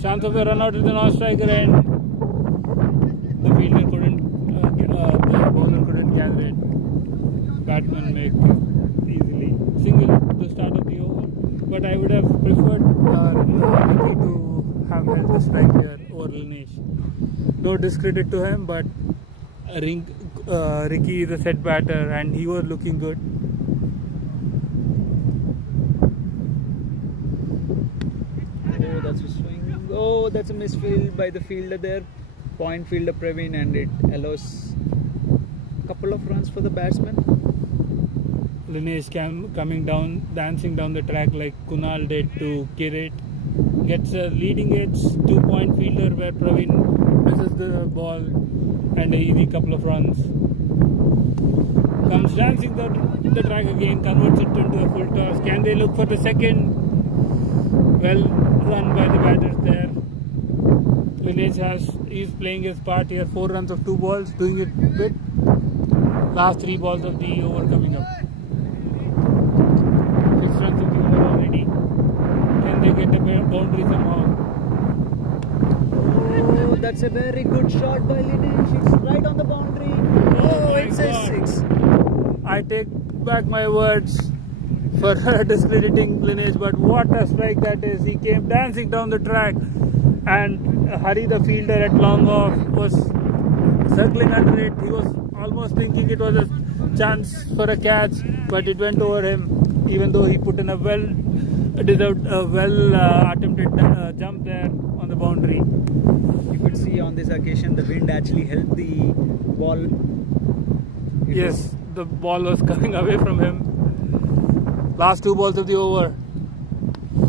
Chance of a run out with the non-striker, and the fielder couldn't, the bowler couldn't gather it. Batsman make it easily. Single at the start of the over, but I would have preferred Ricky to have held the strike here over Linesh. No discredit to him, but Ricky is a set batter and he was looking good. Oh, that's a swing. Oh, that's a misfield by the fielder there. Point fielder Praveen, and it allows a couple of runs for the batsman. Linesh coming down, dancing down the track like Kunal did to Kirit. Gets a leading edge 2-point fielder where Praveen misses the ball, and a easy couple of runs. Comes dancing the track again, converts it into a full toss. Can they look for the second? Well run by the batters there. Linesh is playing his part here. 4 runs of 2 balls, doing it good. Last 3 balls of the over coming up. 6 runs of the over already. Can they get a boundary somehow? Oh, that's a very good shot by Linesh. It's right on the boundary. Oh, it's a 6. I take back my words for discrediting Linesh, but what a strike that is. He came dancing down the track, and Hari, the fielder at long off, was circling under it. He was almost thinking it was a chance for a catch, but it went over him, even though he put in a well-attempted jump there on the boundary. You could see on this occasion the wind actually helped the ball. Yes, the ball was coming away from him. Last 2 balls of the over.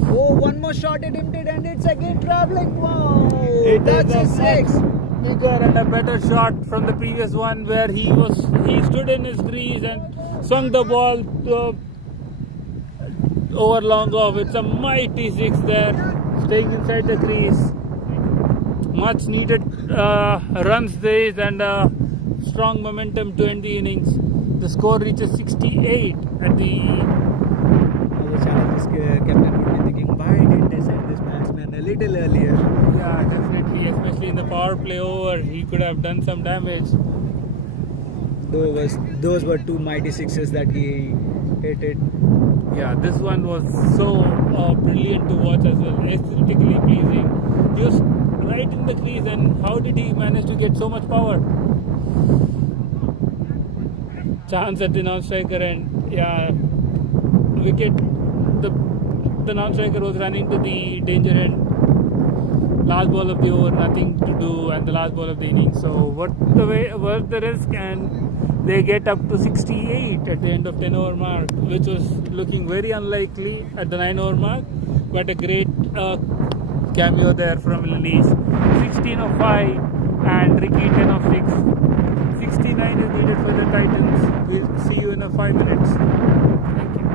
Oh, one more shot attempted, and it's again travelling. Wow, That's a 6. Bigger and a better shot from the previous one, where he stood in his crease and swung the ball over long off. It's a mighty 6 there, staying inside the crease. Much needed runs there is and strong momentum to end the innings. The score reaches 68 at the. The Challengers captain would be thinking, why didn't they send this batsman a little earlier? Yeah, definitely, especially in the power play over, he could have done some damage. Those were two mighty sixes that he hit it. Yeah, this one was so brilliant to watch as well, aesthetically pleasing. He was right in the crease, and how did he manage to get so much power? Chance at the non-striker, and yeah, wicket. The non-striker was running to the danger end. Last ball of the over, nothing to do, and the last ball of the inning. So worth the risk, and they get up to 68 at the end of 10 over mark, which was looking very unlikely at the 9 over mark, but a great cameo there from Lilies. 16 of 5 and Ricky 10 of 6. 69 is needed for the Titans. We'll see you in 5 minutes. Thank you.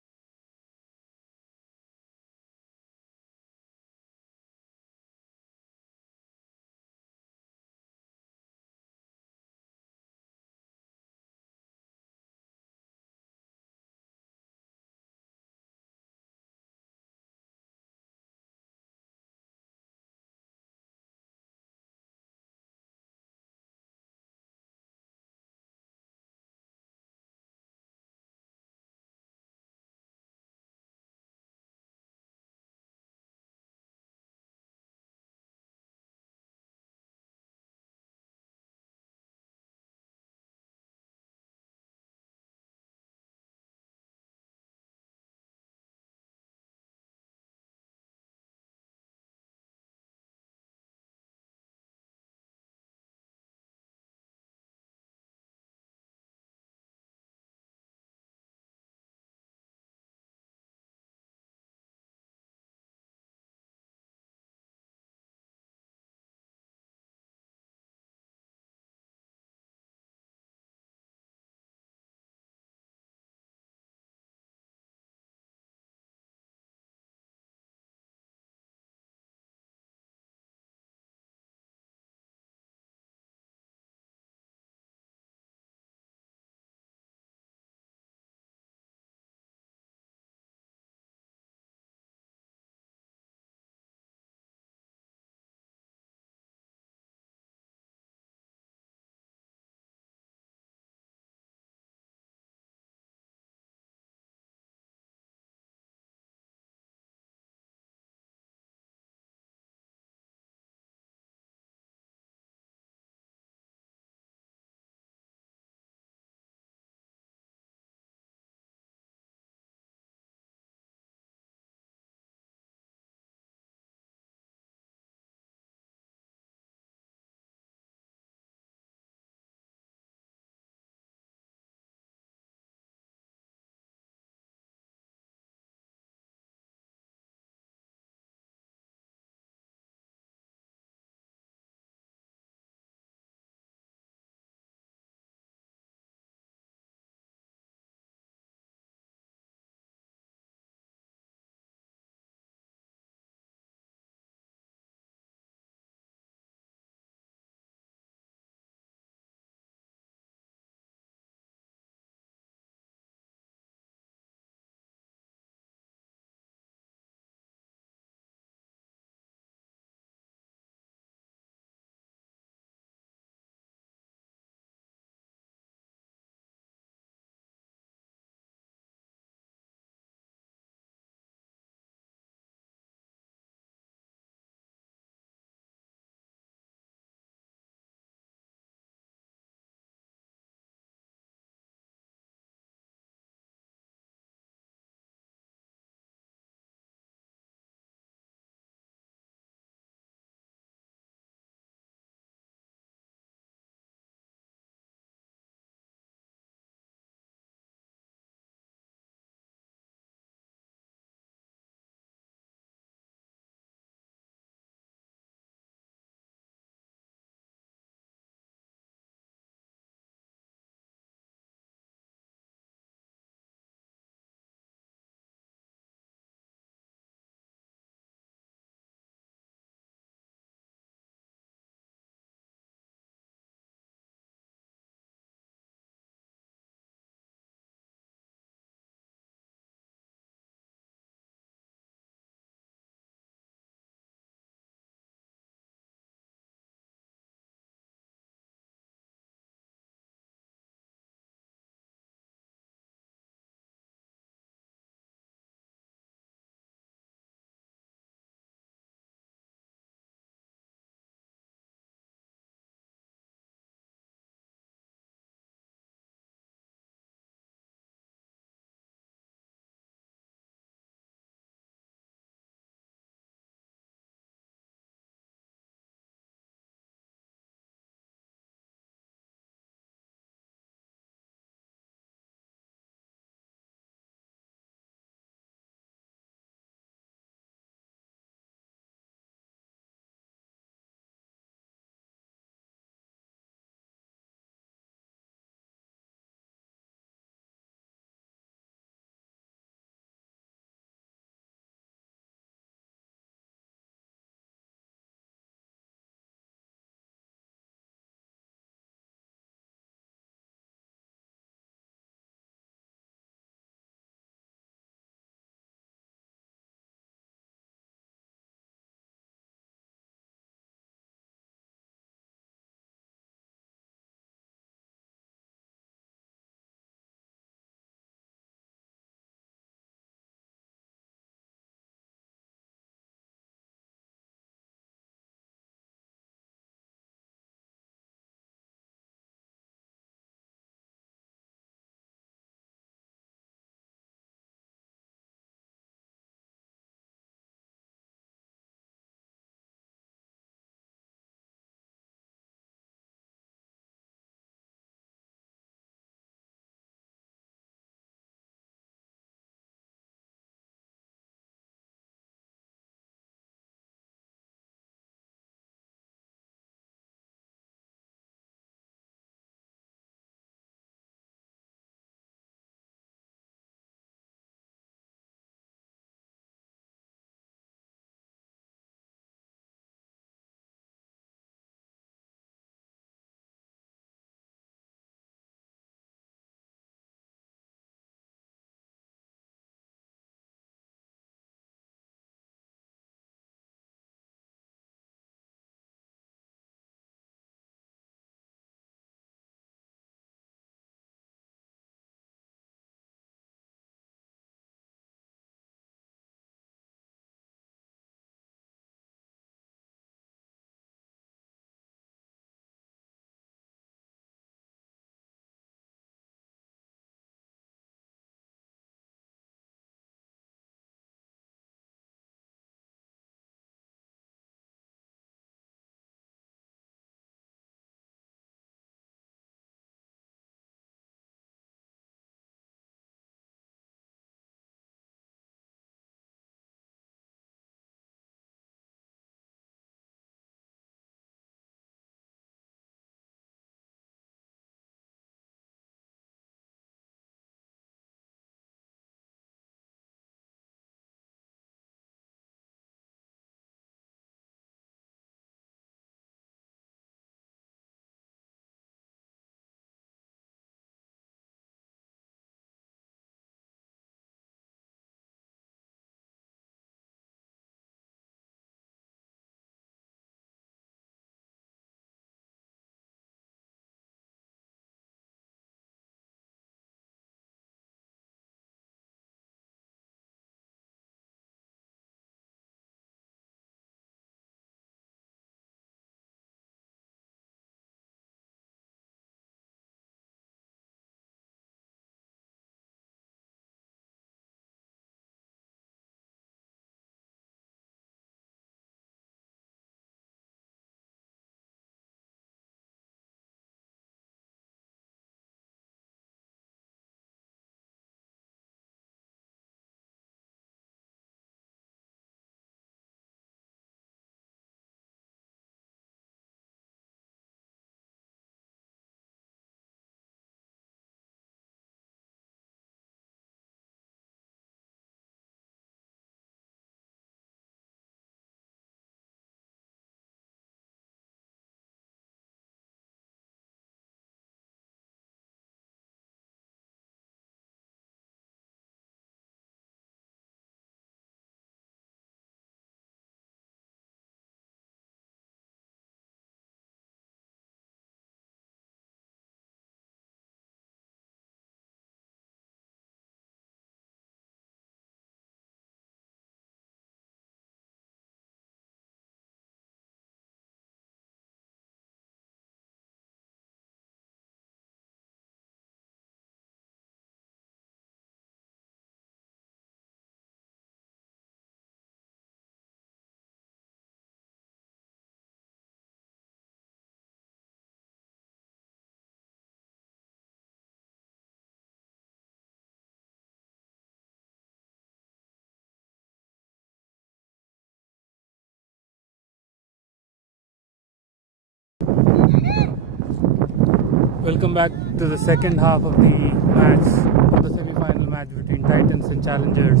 Welcome back to the second half of the match, of the semi-final match between Titans and Challengers.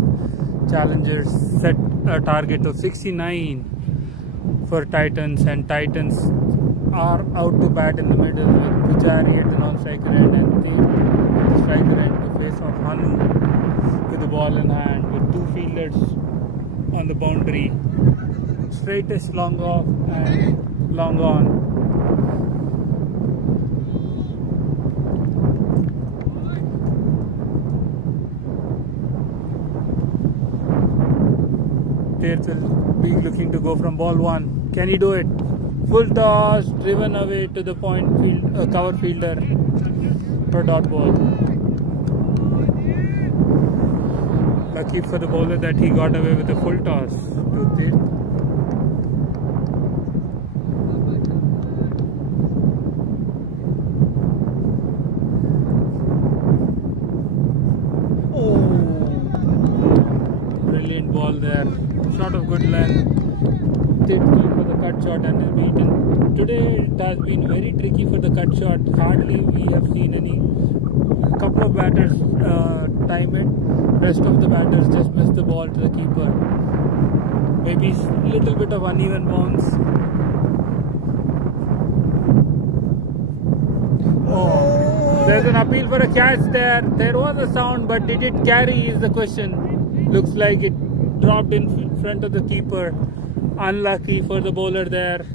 Challengers set a target of 69 for Titans, and Titans are out to bat in the middle with Pujari at the non-striker end and they at the striker end to face off Hanu with the ball in hand with two fielders on the boundary. Straightest long off and long on. Tirth will be looking to go from ball one. Can he do it? Full toss, driven away to the point field, cover fielder for dot ball. Lucky for the bowler that he got away with a full toss to Tirth. Brilliant ball there. Shot of good length. Tirth going for the cut shot and is beaten. Today it has been very tricky for the cut shot. Hardly we have seen any. Couple of batters time it. Rest of the batters just miss the ball to the keeper. Maybe a little bit of uneven bounce. Oh, there's an appeal for a catch there. There was a sound, but did it carry is the question. Looks like it dropped in front of the keeper. Unlucky for the bowler there.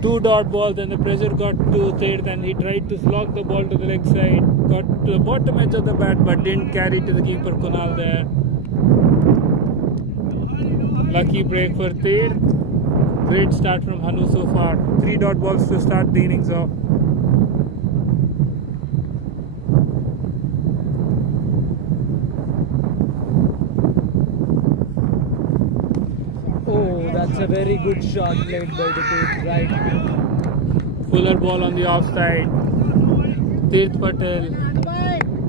Two dot balls and the pressure got to Tirth and he tried to slog the ball to the leg side. Got to the bottom edge of the bat but didn't carry to the keeper Kunal there. Lucky break for Tirth. Great start from Hanu so far. 3 dot balls to start the innings off. That's a very good shot played by the Tirth, right? Fuller ball on the offside. Tirth Patel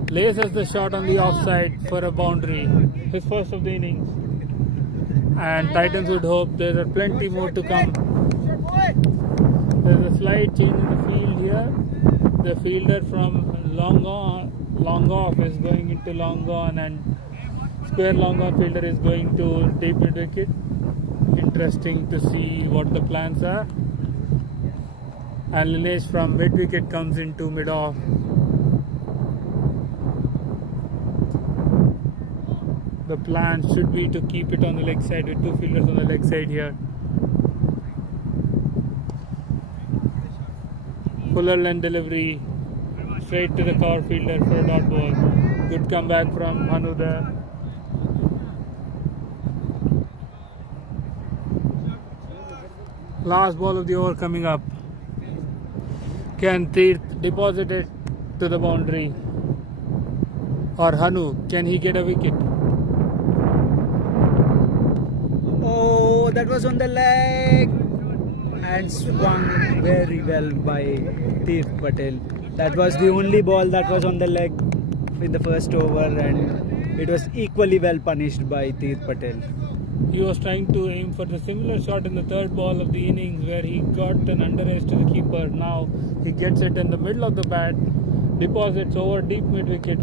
laces the shot on the offside for a boundary. His first of the innings. And Titans would hope there are plenty more to come. There's a slight change in the field here. The fielder from long off is going into long on and square long on fielder is going to deep mid wicket. Interesting to see what the plans are. And Linesh from mid wicket comes into mid off. The plan should be to keep it on the leg side with two fielders on the leg side here. Fuller line delivery straight to the cover fielder for a dot ball. Good comeback from Hanu there. Last ball of the over coming up. Can Tirth deposit it to the boundary? Or Hanu, can he get a wicket? Oh, that was on the leg and swung very well by Tirth Patel. That was the only ball that was on the leg in the first over and it was equally well punished by Tirth Patel. He was trying to aim for the similar shot in the third ball of the innings where he got an under edge to the keeper. Now he gets it in the middle of the bat, deposits over deep mid wicket.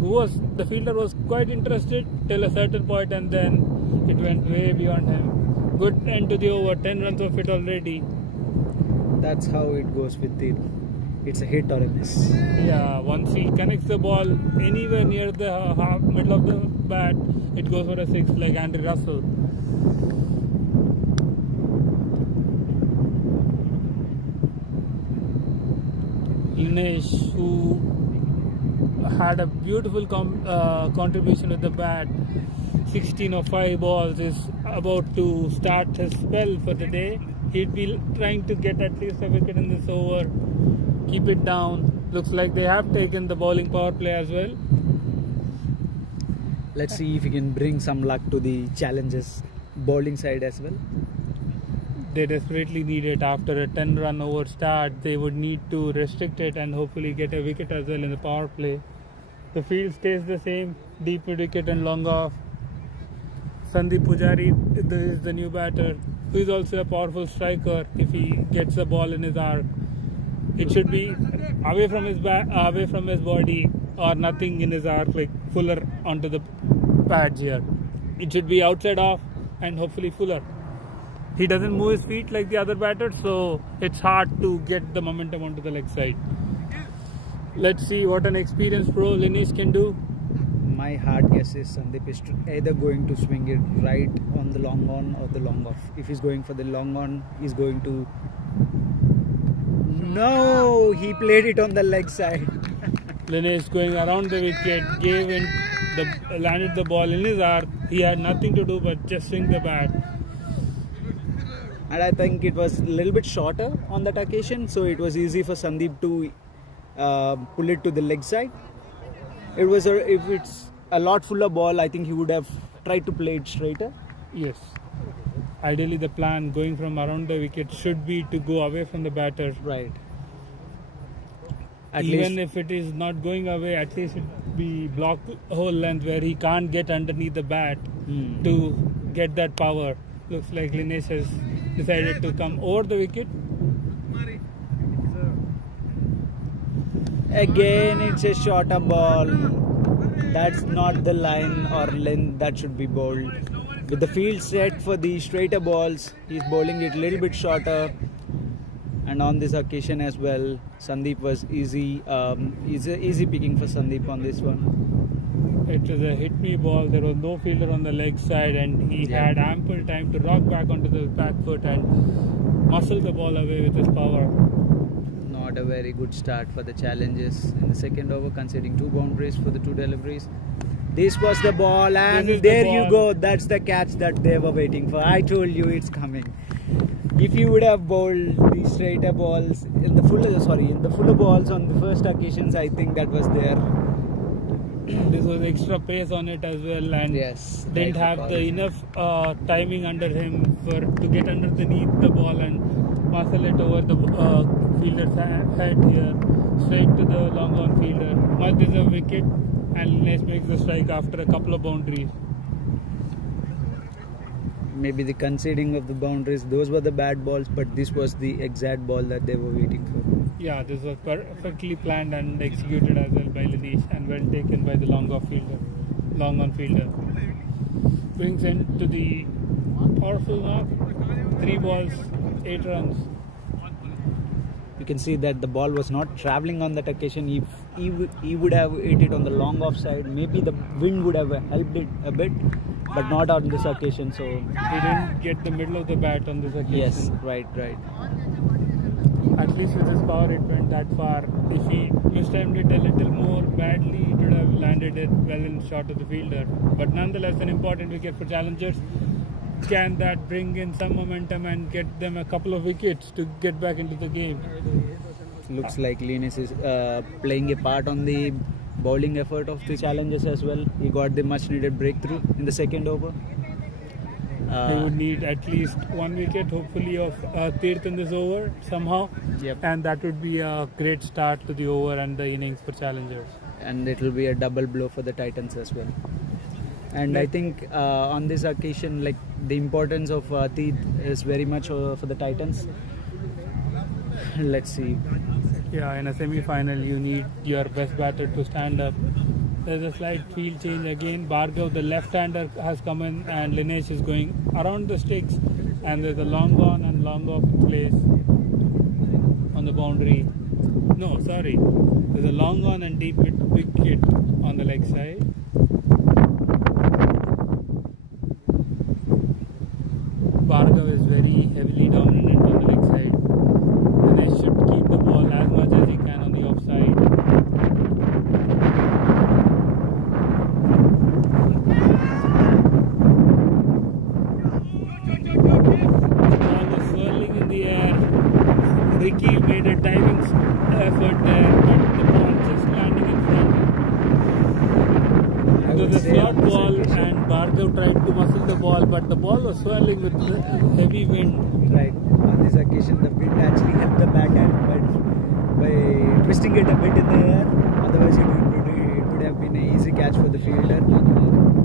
The fielder was quite interested till a certain point and then it went way beyond him. Good end to the over, 10 runs of it already. That's how it goes with Tirth. It's a hit or a miss. Yeah, once he connects the ball anywhere near the middle of the bat, it goes for a 6 like Andrew Russell. Linesh, who had a beautiful contribution with the bat, 16 of 5 balls, is about to start his spell for the day. He'd be trying to get at least a wicket in this over, keep it down. Looks like they have taken the bowling power play as well. Let's see if he can bring some luck to the Challengers bowling side as well. They desperately need it. After a 10 run over start, they would need to restrict it and hopefully get a wicket as well in the power play. The field stays the same, deep mid wicket and long off. Sandeep Pujari is the new batter, who is also a powerful striker if he gets the ball in his arc. It should be away from his away from his body, or nothing in his arc, like fuller onto the pads here. It should be outside off and hopefully fuller. He doesn't move his feet like the other batters, so it's hard to get the momentum onto the leg side. Let's see what an experienced pro Linesh can do. My hard guess is Sandeep is either going to swing it right on the long on or the long off. If he's going for the long on, he's going to... No! He played it on the leg side. Linesh going around the wicket, landed the ball in his arc. He had nothing to do but just swing the bat. And I think it was a little bit shorter on that occasion, so it was easy for Sandeep to pull it to the leg side. If it's a lot fuller ball, I think he would have tried to play it straighter. Yes. Ideally, the plan going from around the wicket should be to go away from the batter. Right. Even if it is not going away, at least it be block whole length where he can't get underneath the bat to get that power. Looks like Linesh has decided to come over the wicket. Again, it's a shorter ball. That's not the line or length that should be bowled. With the field set for the straighter balls, he's bowling it a little bit shorter. And on this occasion as well, Sandeep was easy picking for Sandeep on this one. It was a hit-me ball. There was no fielder on the leg side, and he had ample time to rock back onto the back foot and muscle the ball away with his power. Not a very good start for the challenges in the second over, conceding 2 boundaries for the 2 deliveries. This was the ball, and there you go. That's the catch that they were waiting for. I told you it's coming. If you would have bowled the straighter balls in the fuller balls on the first occasions, I think that was there. This was extra pace on it as well, and didn't have the enough timing under him to get underneath the ball and muscle it over the fielder's head here, straight to the long on fielder. Much deserved wicket, and Linesh makes the strike after a couple of boundaries. Maybe the conceding of the boundaries, those were the bad balls, but this was the exact ball that they were waiting for. Yeah, this was perfectly planned and executed as well by Linesh, and well taken by the long on fielder. Brings in to the powerful knock, 3 balls, 8 runs. You can see that the ball was not travelling on that occasion. If he would have hit it on the long off side, maybe the wind would have helped it a bit, but not on this occasion. So he didn't get the middle of the bat on this occasion. Yes, right. At least with his power, it went that far. If he mistimed it a little more badly, it would have landed it well in short of the fielder. But nonetheless, an important wicket for challengers. Can that bring in some momentum and get them a couple of wickets to get back into the game? Looks like Linesh is playing a part on the bowling effort of the challengers as well. He got the much needed breakthrough in the second over. They would need at least 1 wicket, hopefully, of T10 in this over somehow. And that would be a great start to the over and the innings for challengers. And it will be a double blow for the Titans as well. And I think on this occasion, like, the importance of T is very much for the Titans. Let's see. Yeah, in a semi-final, you need your best batter to stand up. There's a slight field change again. Bhargav, the left-hander, has come in, and Linesh is going around the sticks. And there's a long on and long off place on the boundary. No, sorry. There's a long on and deep wicket on the leg side. Bhargav is very heavily dominant on the leg side. Linesh should keep the ball as much as he can on the offside. The ball was swirling in the air. Ricky made a diving effort there, but the ball just landing in front. It was a short ball, and Bhargav tried to muscle the ball, but the ball was swirling with heavy wind. Right. On this occasion, the wind actually helped the backhand by twisting it a bit in the air. Otherwise, it would have been an easy catch for the fielder.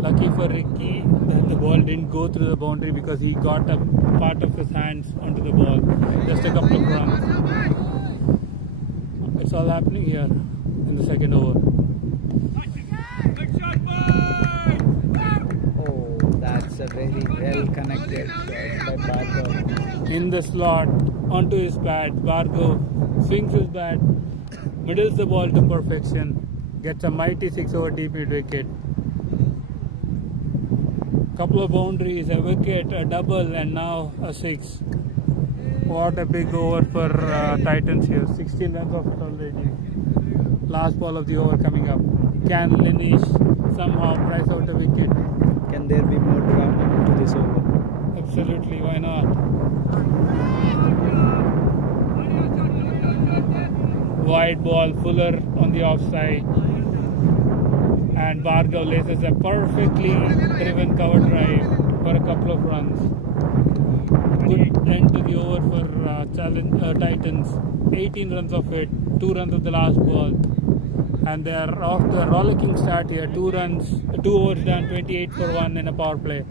Lucky for Ricky that the ball didn't go through the boundary, because he got a part of his hands onto the ball. Just a couple of runs. What's all happening here in the second over? Oh, that's a very well connected shot by Bhargav. In the slot, onto his bat, Bhargav swings his bat, middles the ball to perfection, gets a mighty 6 over deep mid wicket. Couple of boundaries, a wicket, a double, and now a 6. What a big over for Titans here. 16 runs of it already. Last ball of the over coming up. Can Linish somehow price out a wicket? Can there be more drama to this over? Absolutely, why not? Wide ball, Fuller on the offside. And Bhargav laces a perfectly driven cover drive for a couple of runs. Good end to the over for Titans. 18 runs of it, 2 runs of the last ball. And they are off to a rollicking start here. 2 overs done, 28 for 1 in a power play.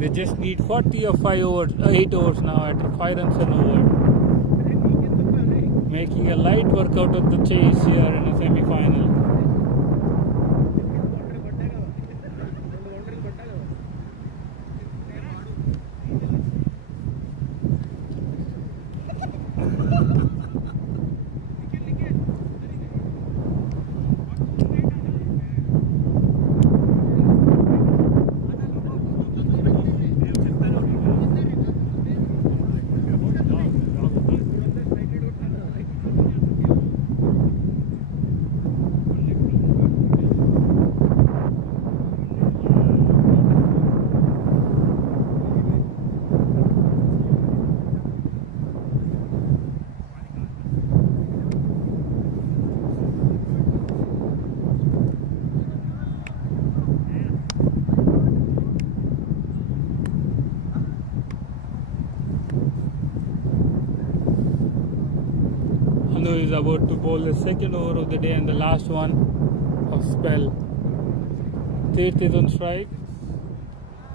They just need 40 of 8 overs now at 5 runs an over. Making a light work out of the chase here in a semi-final. Hanu is about to bowl the second over of the day and the last one of spell. Tirth is on strike,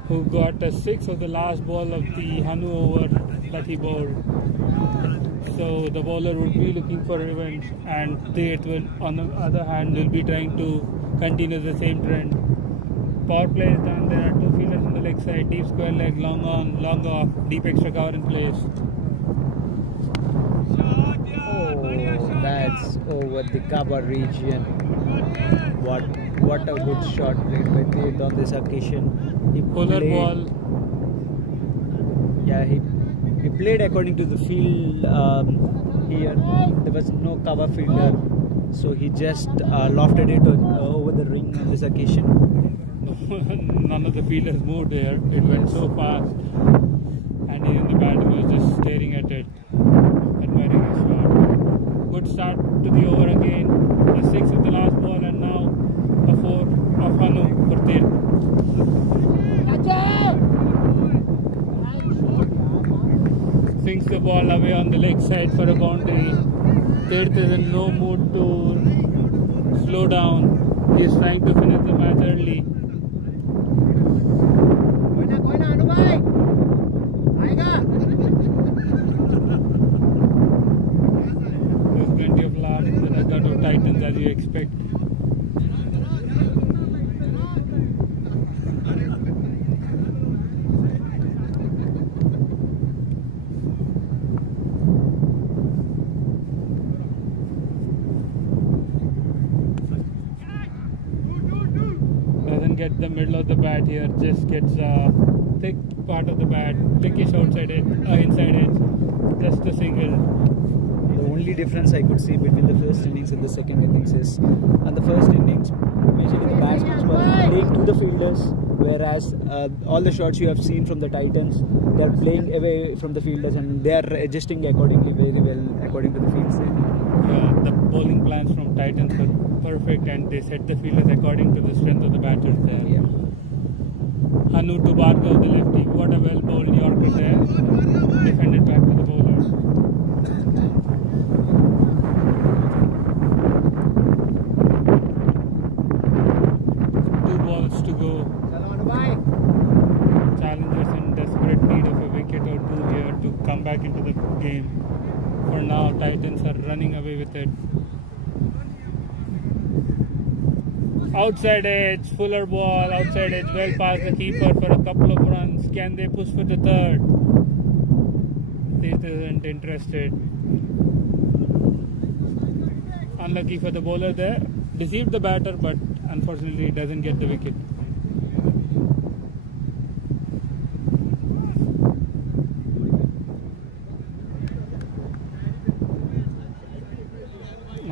who got a 6 of the last ball of the Hanu over that he bowled. So the bowler would be looking for revenge, and Tirth will, on the other hand, will be trying to continue the same trend. Power play is done. There are 2 fielders on the leg side, deep square leg, long on, long off, deep extra cover in place. That's over the cover region. What a good shot played by Tirth on this occasion. Polar ball. Yeah, he played according to the field here. There was no cover fielder, so he just lofted it over the ring on this occasion. None of the fielders moved there. It went so fast, and even the batter was just staring at it, admiring his shot. Good start to the over again. A 6 of the last ball, and now a 4 of Hanu for Tirth. Swings the ball away on the leg side for a boundary. Tirth is in no mood to slow down. He is trying to finish the match early. There's plenty of laughs in the dugout of Titans, as you expect. Doesn't get the middle of the bat here, just gets thick part of the bat, thickish outside edge, inside edge, just a single. The only difference I could see between the first innings and the second innings is, on the first innings, majorly the batsmen were playing to the fielders, whereas all the shots you have seen from the Titans, they are playing away from the fielders and they are adjusting accordingly very well according to the field state. Yeah, the bowling plans from Titans were perfect, and they set the fielders according to the strength of the batters there. Yeah. Hanu to Bhargav, the lefty. What a well bowled Yorker there. Defended back to the bowlers. Two balls to go. Challengers in desperate need of a wicket or two here to come back running away with it. Outside edge, fuller ball, outside edge, well past the keeper for a couple of runs. Can they push for the third? This isn't interested. Unlucky for the bowler there. Deceived the batter, but unfortunately doesn't get the wicket.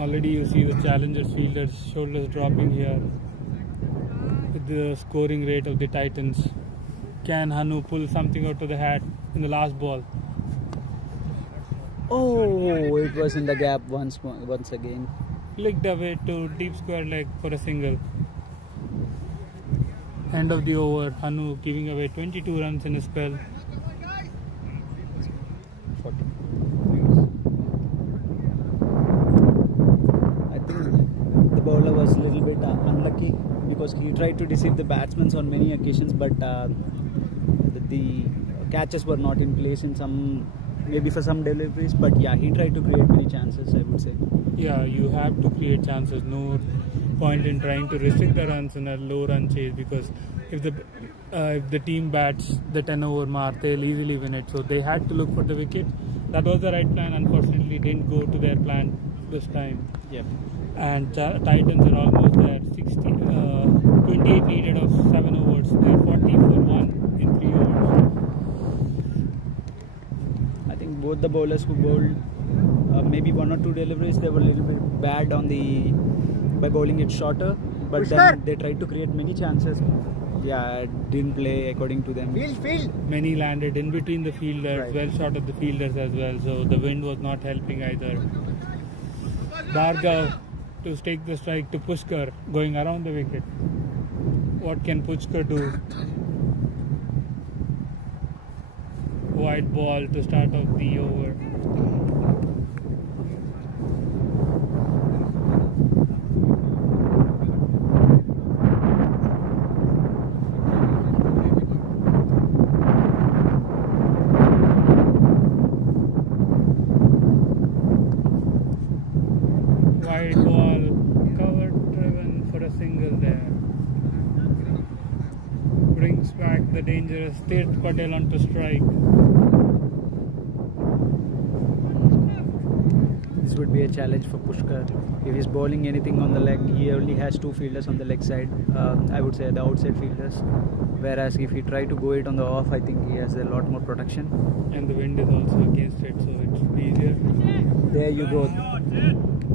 Already you see the challengers fielders shoulders dropping here with the scoring rate of the Titans. Can Hanu pull something out of the hat in the last ball? Oh, it was in the gap once again. Flicked away to deep square leg for a single. End of the over. Hanu giving away 22 runs in a spell. 40. I think the bowler was a little bit unlucky because he tried to deceive the batsmen on many occasions, but the catches were not in place in some, maybe for some deliveries, but yeah, he tried to create many chances, I would say. Yeah, you have to create chances. No point in trying to restrict the runs in a low run chase, because if the team bats the 10 over mark, they'll easily win it. So they had to look for the wicket. That was the right plan. Unfortunately, didn't go to their plan this time. Yep. And Titans are almost there. 28 needed of 7 overs. They're 40 for 1 in 3 overs. I think both the bowlers who bowled maybe 1 or 2 deliveries, they were a little bit bad by bowling it shorter, but then they tried to create many chances. Yeah, didn't play according to them. Many landed in between the fielders, Right. well short of the fielders as well, so the wind was not helping either. Bhargav to take the strike to Pushkar, going around the wicket. What can Pushkar do? Wide ball to start off the over. Wide ball, cover driven for a single there. Brings back the dangerous Tirth Patel onto strike. This would be a challenge for Pushkar. If he's bowling anything on the leg, he only has 2 fielders on the leg side. I would say the outside fielders. Whereas if he try to go it on the off, I think he has a lot more protection. And the wind is also against it, so it should be easier. There you go.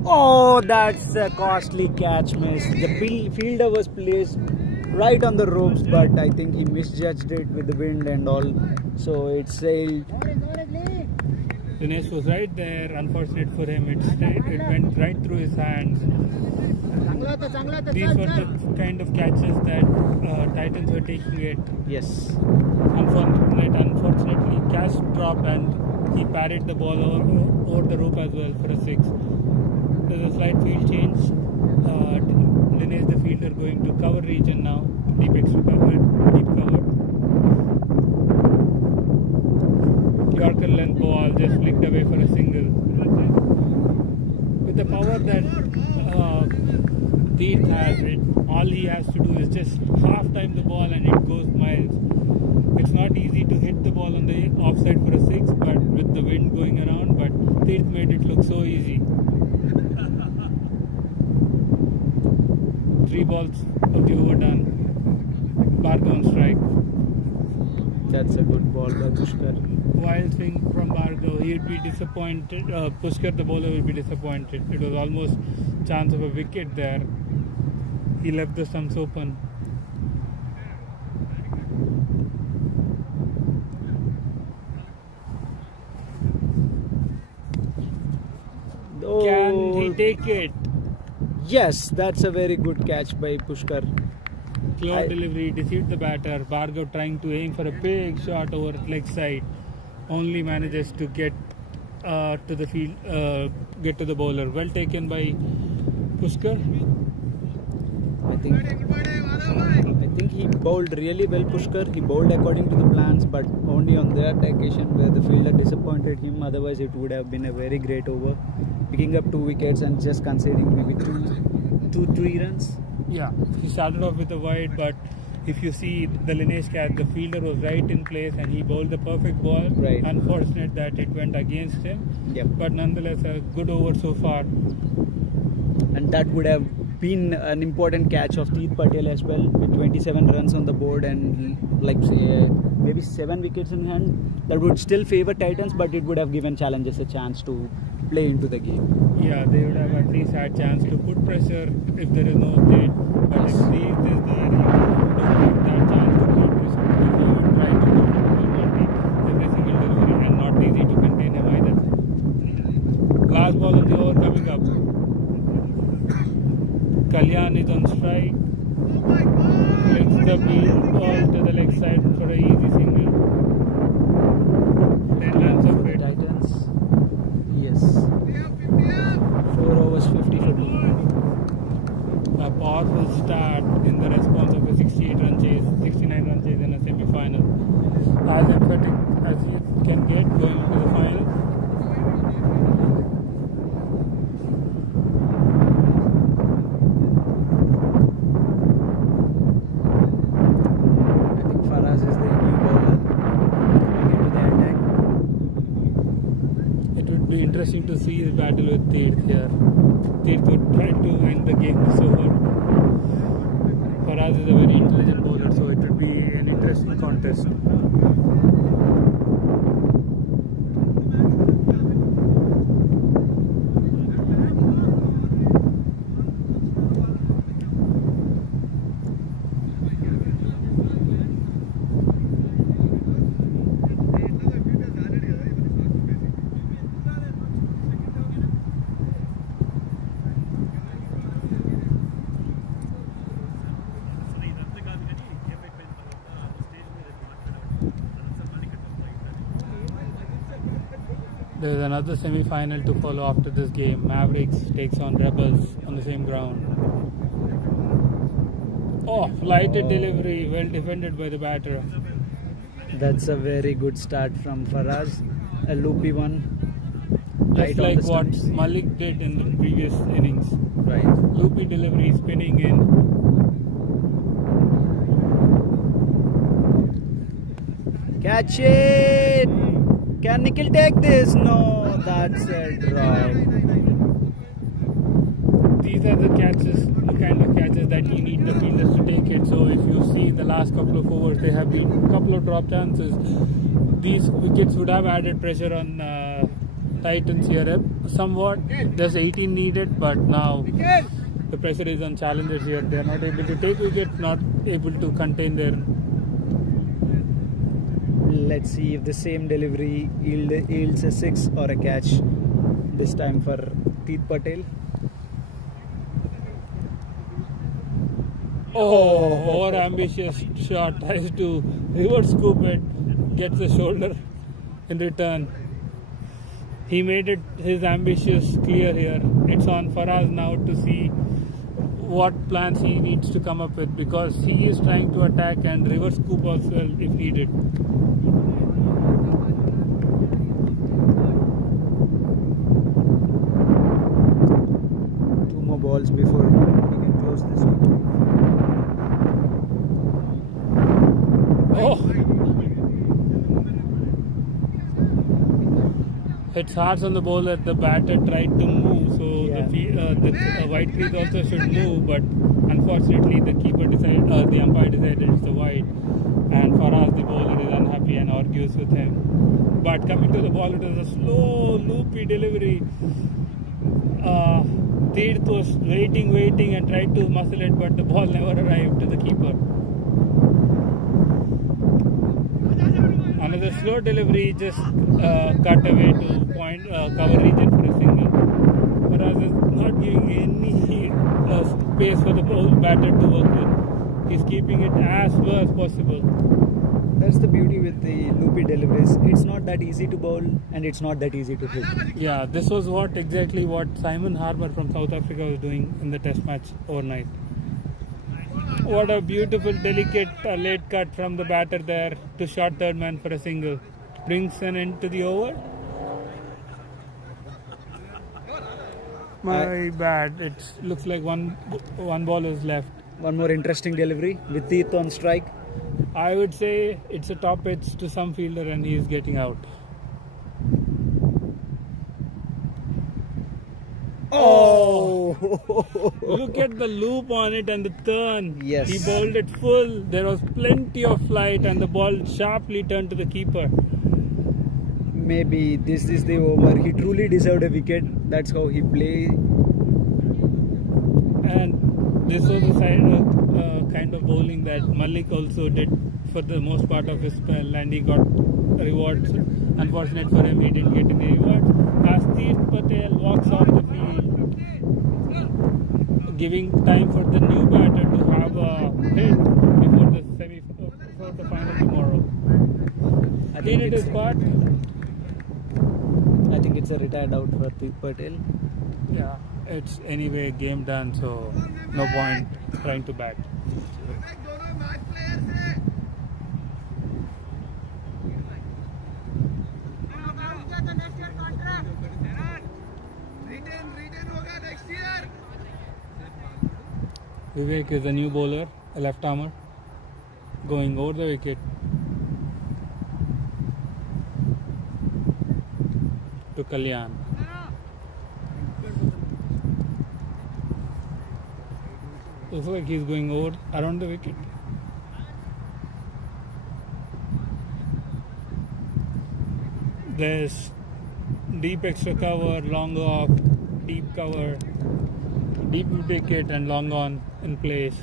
Oh, that's a costly catch miss. The fielder was placed right on the ropes, but I think he misjudged it with the wind and all. So it sailed. Dinesh was right there. Unfortunate for him, it went right through his hands. These were the kind of catches that Titans were taking it. Yes. Unfortunately, catch dropped and he parried the ball over the rope as well for a 6. There's a slight field change. Dinesh, the fielder, going to cover region now. Deep cover. Yorker length ball just flicked away for a single. With the power that Tirth has, all he has to do is just half time the ball and it goes miles. It's not easy to hit the ball on the offside for a 6, but with the wind going around, but Tirth made it look so easy. 3 balls of the over done. Bhargav on strike. That's a good ball by Pushkar. Wild swing from Bhargav. He would be disappointed. Pushkar, the bowler, will be disappointed. It was almost chance of a wicket there. He left the stumps open. Oh. Can he take it? Yes, that's a very good catch by Pushkar. Clear delivery, deceived the batter. Bhargav trying to aim for a big shot over leg side. Only manages to get to the field, get to the bowler. Well taken by Pushkar. I think he bowled really well, Pushkar. He bowled according to the plans, but only on that occasion where the fielder disappointed him. Otherwise, it would have been a very great over. picking up 2 wickets and just conceding maybe 3 runs. Yeah, he started off with a wide, but if you see the lineage catch, the fielder was right in place and he bowled the perfect ball. Right. Unfortunate that it went against him. Yep. But nonetheless, a good over so far. And that would have been an important catch of T10 as well, with 27 runs on the board and like say maybe 7 wickets in hand. That would still favour Titans, but it would have given challengers a chance to play into the game. Yeah, they would have at least had chance to put pressure if there is no update. But if Steve is there, you don't have that chance to put pressure because he would try to go for the multi every single delivery and not easy to contain him either. Last ball of the over coming up. Kalyan is on strike. Flicks the ball to the leg side for an easy single. 10 runs of it. Titans. Yes. 4 overs 50 for me. A powerful start in the response of a 69 run chase in a semi-final. As emphatic as you can get going into the final. I think Faraz is the new bowler coming into the attack. It would be interesting to see his battle with Tirth here. Tirth would try to end the game this over. Faraz is a very intelligent bowler, so it would be an interesting contest. There is another semi-final to follow after this game. Mavericks takes on Rebels on the same ground. Oh, flighted delivery, well defended by the batter. That's a very good start from Faraz. A loopy one. Just Right on like the what stumps. Malik did in the previous innings. Right. Loopy delivery, spinning in. Catch it! Can Nikhil take this? No, that's a drop. These are the catches, the kind of catches that you need the fielders to take it. So if you see the last couple of overs, there have been a couple of drop chances. These wickets would have added pressure on Titans here. Somewhat, there's 18 needed, but now the pressure is on challengers here. They are not able to take wickets, not able to contain their. Let's see if the same delivery yields a 6 or a catch. This time for T10. Oh, over ambitious shot, tries to reverse scoop it, gets the shoulder in return. He made it his ambitious clear here. It's on Faraz now to see what plans he needs to come up with, because he is trying to attack and reverse scoop as well if needed. Two more balls before he can close this one. Oh! Hits hard on the bowler. The batter tried to move, so Yeah. the wide crease also should move, but unfortunately the the umpire decided it's a wide, and Faraz the bowler is unhappy and argues with him. But coming to the ball, it was a slow, loopy delivery. Tirth was waiting and tried to muscle it, but the ball never arrived to the keeper. Another slow delivery, just cut away to cover region for a single. Faraz is not giving any space for the batter to work with. He's keeping it as low as possible. That's the beauty with the loopy deliveries. It's not that easy to bowl and it's not that easy to hit. Yeah, this was exactly what Simon Harbour from South Africa was doing in the test match overnight. What a beautiful, delicate late cut from the batter there to short third man for a single. Brings an end to the over. My bad. It looks like one ball is left. One more interesting delivery with teeth on strike. I would say it's a top pitch to some fielder and he is getting out. Oh! Look at the loop on it and the turn. Yes. He bowled it full. There was plenty of flight and the ball sharply turned to the keeper. Maybe this is the over. He truly deserved a wicket. That's how he played. And this was the kind of bowling that Malik also did for the most part of his spell, and he got rewards. Unfortunate for him, he didn't get any rewards. As Patel walks off the field, giving time for the new batter to have a hit before the final tomorrow. I In it is caught. I think it's a retired out for Patel. Yeah, it's anyway game done, so no point trying to bat. Vivek is a new bowler, a left armer, going over the wicket to Kalyan. Looks like he's going over around the wicket. There's deep extra cover, long off, deep cover, deep wicket and long on in place.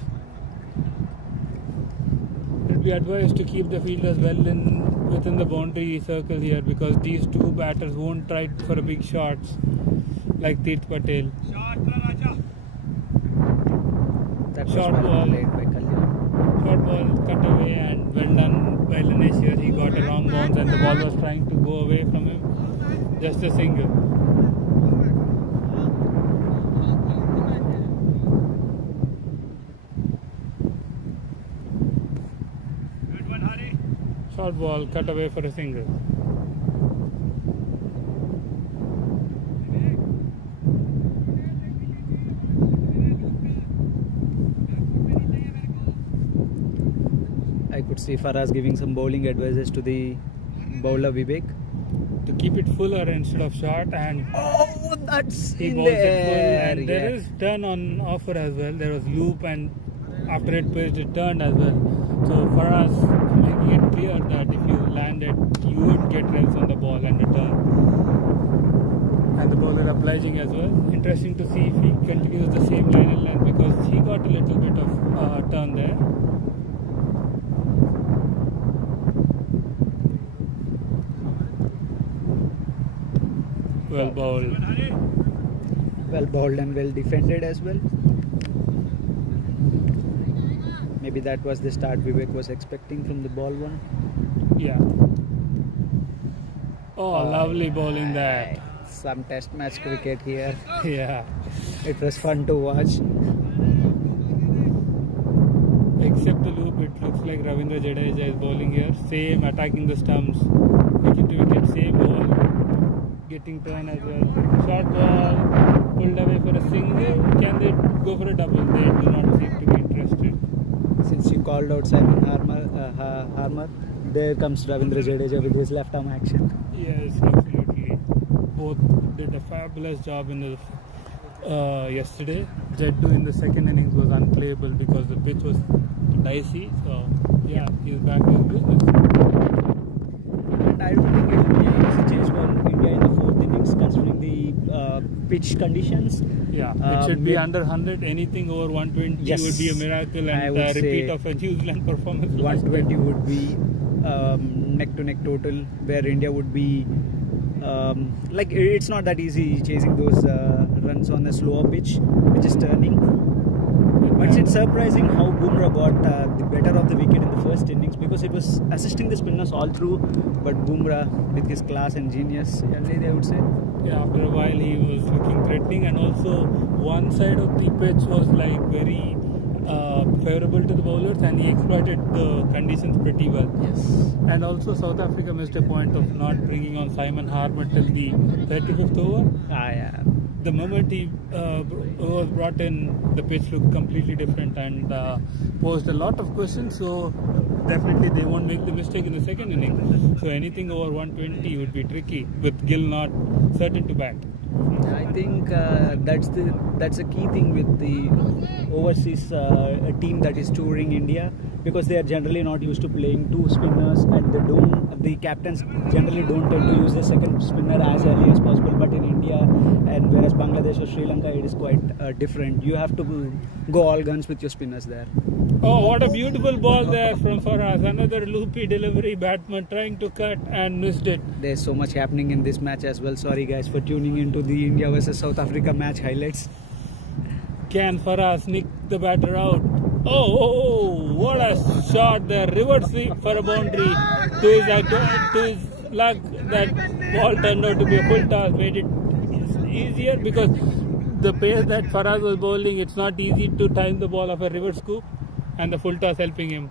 It would be advised to keep the fielders well within the boundary circle here, because these two batters won't try for a big shots like Tirth Patel. That Short ball. played by Kalyan. Short ball cut away and well done by Lanesh here. He got a long bounce and the ball was trying to go away from him. Just a single. Short ball cut away for a single. I could see Faraz giving some bowling advices to the bowler Vivek. To keep it fuller instead of short, and Oh, that's he in bowls the it full, air. and there is turn on offer as well. There was loop, and after it pitched, it turned as well. So for us, making it clear that if you land it, you would get runs on the ball and return. And the bowler obliging as well. Interesting to see if he continues the same line and length, because he got a little bit of turn there. Well bowled. Well bowled and well defended as well. Maybe that was the start Vivek was expecting from the ball one. Yeah. Oh, lovely bowling there. Some test match cricket here. Yeah. It was fun to watch. Except the loop, it looks like Ravindra Jadeja is bowling here. Same, attacking the stumps. Wicket to wicket, same ball. Getting turn as well. Short ball, pulled away for a single. Can they go for a double? They do not seem to be interested. Since you called out Simon Harmer, there comes Ravindra Jadeja with his left arm action. Yes, absolutely. Both did a fabulous job in the yesterday. Jeddu in the second innings was unplayable because the pitch was dicey. So yeah, he's back to his business. And I don't think it will be an easy chase for India in the fourth innings, considering the pitch conditions. Yeah, it should be under 100. Anything over 120 Yes, would be a miracle, I and would a repeat say of a New Zealand performance. 120 would be neck to neck total, where India would be like, it's not that easy chasing those runs on a slower pitch which is turning. But it's surprising how Bumrah got the better of the wicket in the first innings, because it was assisting the spinners all through, but Bumrah with his class and genius, I would say. Yeah, after a while he was looking threatening, and also one side of the pitch was like very favorable to the bowlers, and he exploited the conditions pretty well. Yes. And also South Africa missed a point of not bringing on Simon Harmer till the 35th over. Yeah. the moment he was brought in, the pitch looked completely different and posed a lot of questions. So definitely they won't make the mistake in the second inning. So anything over 120 would be tricky with Gill not certain to bat. I think that's the key thing with the overseas team that is touring India, because they are generally not used to playing two spinners, and the captains generally don't tend to use the second spinner as early as possible. But in India, and whereas Bangladesh or Sri Lanka, it is quite different. You have to go all guns with your spinners there. Oh, what a beautiful ball there from Faraz. Another loopy delivery, batsman trying to cut and missed it. There's so much happening in this match as well. Sorry guys for tuning into the India versus South Africa match highlights. Can Faraz nick the batter out? Oh, what a shot there. Reverse sweep for a boundary. To his luck, that ball turned out to be a full toss. Made it easier because the pace that Faraz was bowling, it's not easy to time the ball of a reverse scoop, and the full toss helping him.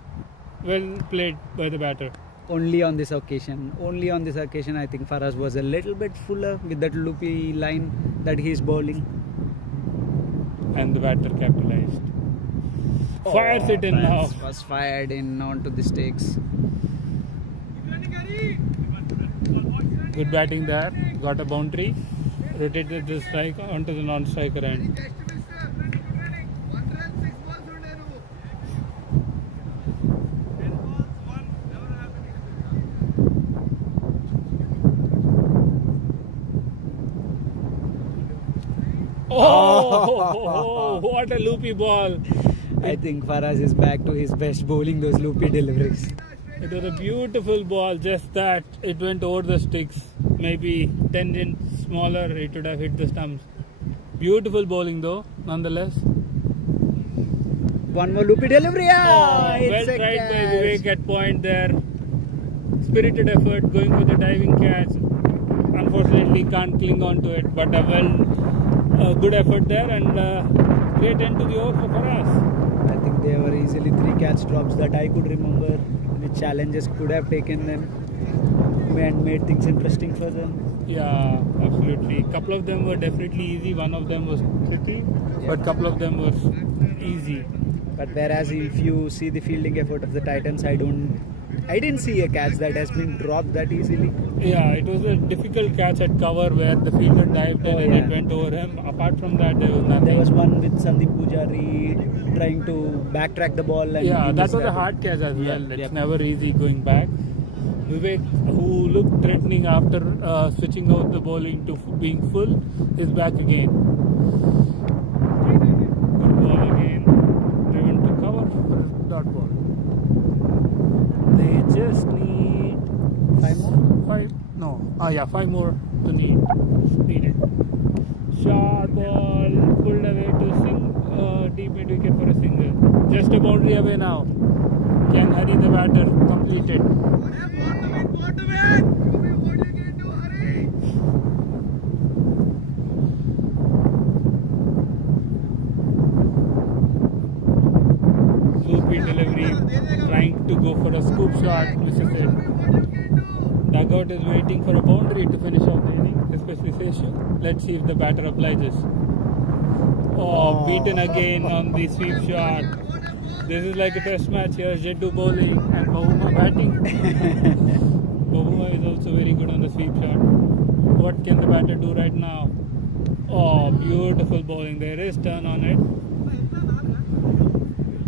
Well played by the batter. Only on this occasion, I think Faraz was a little bit fuller with that loopy line that he's bowling. And the batter capitalized. Fires it in now. Was fired in onto the stakes. Good batting there. Got a boundary. Rotated the strike onto the non-striker end. Oh, what a loopy ball. I think Faraz is back to his best, bowling those loopy deliveries. It was a beautiful ball, just that it went over the sticks. Maybe 10 inches smaller, it would have hit the stumps. Beautiful bowling though, nonetheless. One more loopy delivery. Well tried by Vivek at point there. Spirited effort going for the diving catch. Unfortunately can't cling on to it, but a good effort there, and great end to the over for us. I think there were easily 3 catch drops that I could remember, which challenges could have taken them and made things interesting for them. Yeah, absolutely. A couple of them were definitely easy. One of them was tricky, but a couple of them were easy. But whereas if you see the fielding effort of the Titans, I didn't see a catch that has been dropped that easily. Yeah, it was a difficult catch at cover where the fielder dived in and it went over him. Apart from that, there was nothing. There was one with Sandeep Pujari trying to backtrack the ball. And yeah, that was a hard catch as well. It's never easy going back. Vivek, who looked threatening after switching out the bowling to being full, is back again. Good ball again. Driven to cover for a dot ball. They just need 5 more? 5? No. 5 more to needed. Short ball pulled away to deep mid wicket for a single. Just a boundary away now. Can Hari the batter complete it? Loopy delivery, trying to go for a scoop shot, misses it. Dugout is waiting for a boundary to finish off the inning, especially Seshu. Let's see if the batter obliges. Oh, beaten again on the sweep shot. This is like a test match here. Jeddu bowling and Bahuma batting. Bahuma is also very good on the sweep shot. What can the batter do right now? Oh, beautiful bowling. There is turn on it.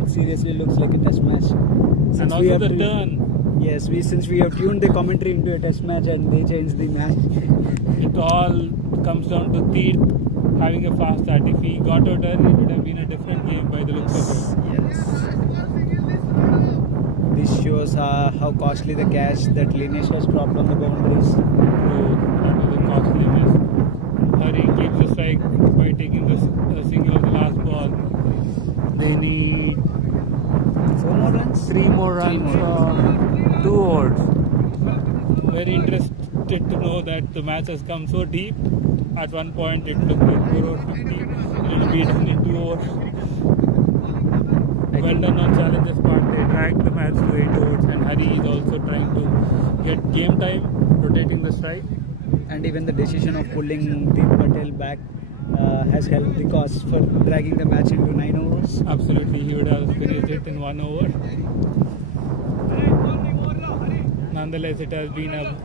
It seriously looks like a test match. And also the turn. Yes, since we have tuned the commentary into a test match and they changed the match. It all comes down to T10 having a fast start. If he got out early, it would have been a different game by the looks of it. Yes. This shows how costly the catch that Linesh has dropped on the boundaries. That was a costly miss. Hari keeps the strike by taking the single of the last ball. They need 4 more runs? 3 more runs from 2 overs. Very interested to know that the match has come so deep. At one point it looked like 4 over 50. It will be done in 2 overs. Well done on Challengers part. They dragged the match to 8 overs, and Hari is also trying to get game time, rotating the strike. And even the decision of pulling Deep Patel back has helped the cause for dragging the match into 9 overs. Absolutely, he would have finished it in 1 over. Nonetheless, it has been a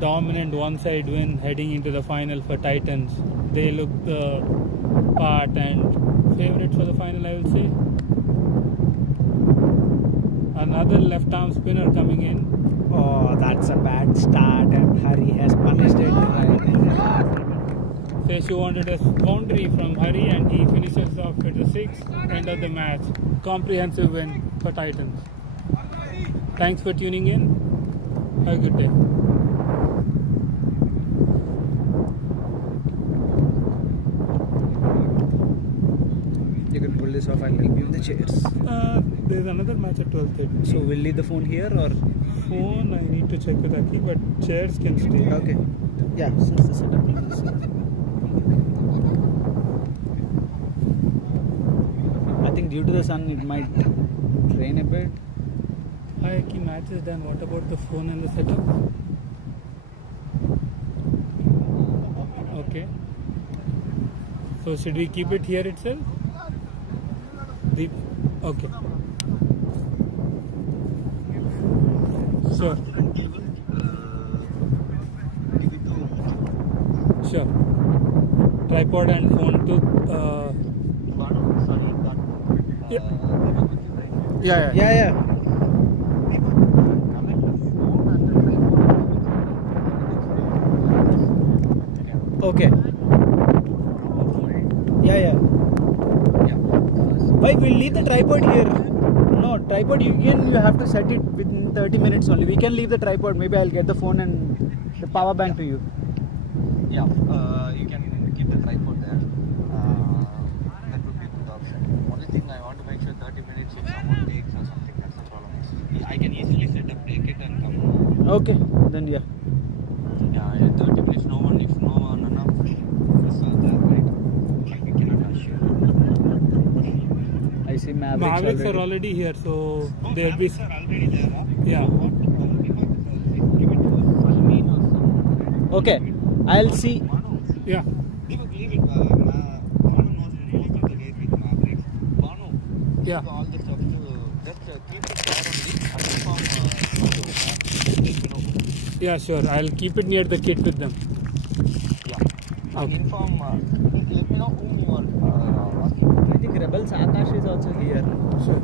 dominant one-side win heading into the final for Titans. They look the part and favourite for the final, I will say. Another left-arm spinner coming in. Oh, that's a bad start, and Hari has punished it. Says she wanted a boundary from Hari, and he finishes off at the 6th. End of the match. Comprehensive win for Titans. Thanks for tuning in. Have a good day. You can pull this off. I'll help you with the chairs. There's another match at 12:30. So we'll leave the phone here, or Phone, I need to check with Aki, but chairs can stay. okay? Yeah, since the setup is. I think due to the sun, it might rain a bit. Hi Aki, match is done. What about the phone and the setup? Okay. So should we keep it here itself? Okay. Sure. Sure. Tripod and phone to. Yeah. Okay. Yeah. Why we'll leave the tripod here? No, tripod you have to set it within 30 minutes only. We can leave the tripod. Maybe I'll get the phone and the power bank to you. Yeah, you can keep the tripod there. That would be a good option. Only thing I want to make sure 30 minutes if someone takes or something, that's the problem. I can easily set up, take it and come. Okay, then yeah. Yeah, 30 minutes, no one, if no one enough, that's that, right? We cannot assure. I see Mavericks are already here, so they'll be. Already there, huh? Yeah. Okay, I'll see. Yeah. Leave it. Banu knows most of the days with Mavericks. Banu, Yeah. all the stuff to just keep it there only and inform. Yeah, sure. I'll keep it near the kit with them. Yeah. Okay. Inform. Let me know whom you are asking. I think Rebels Akash is also here. Sure.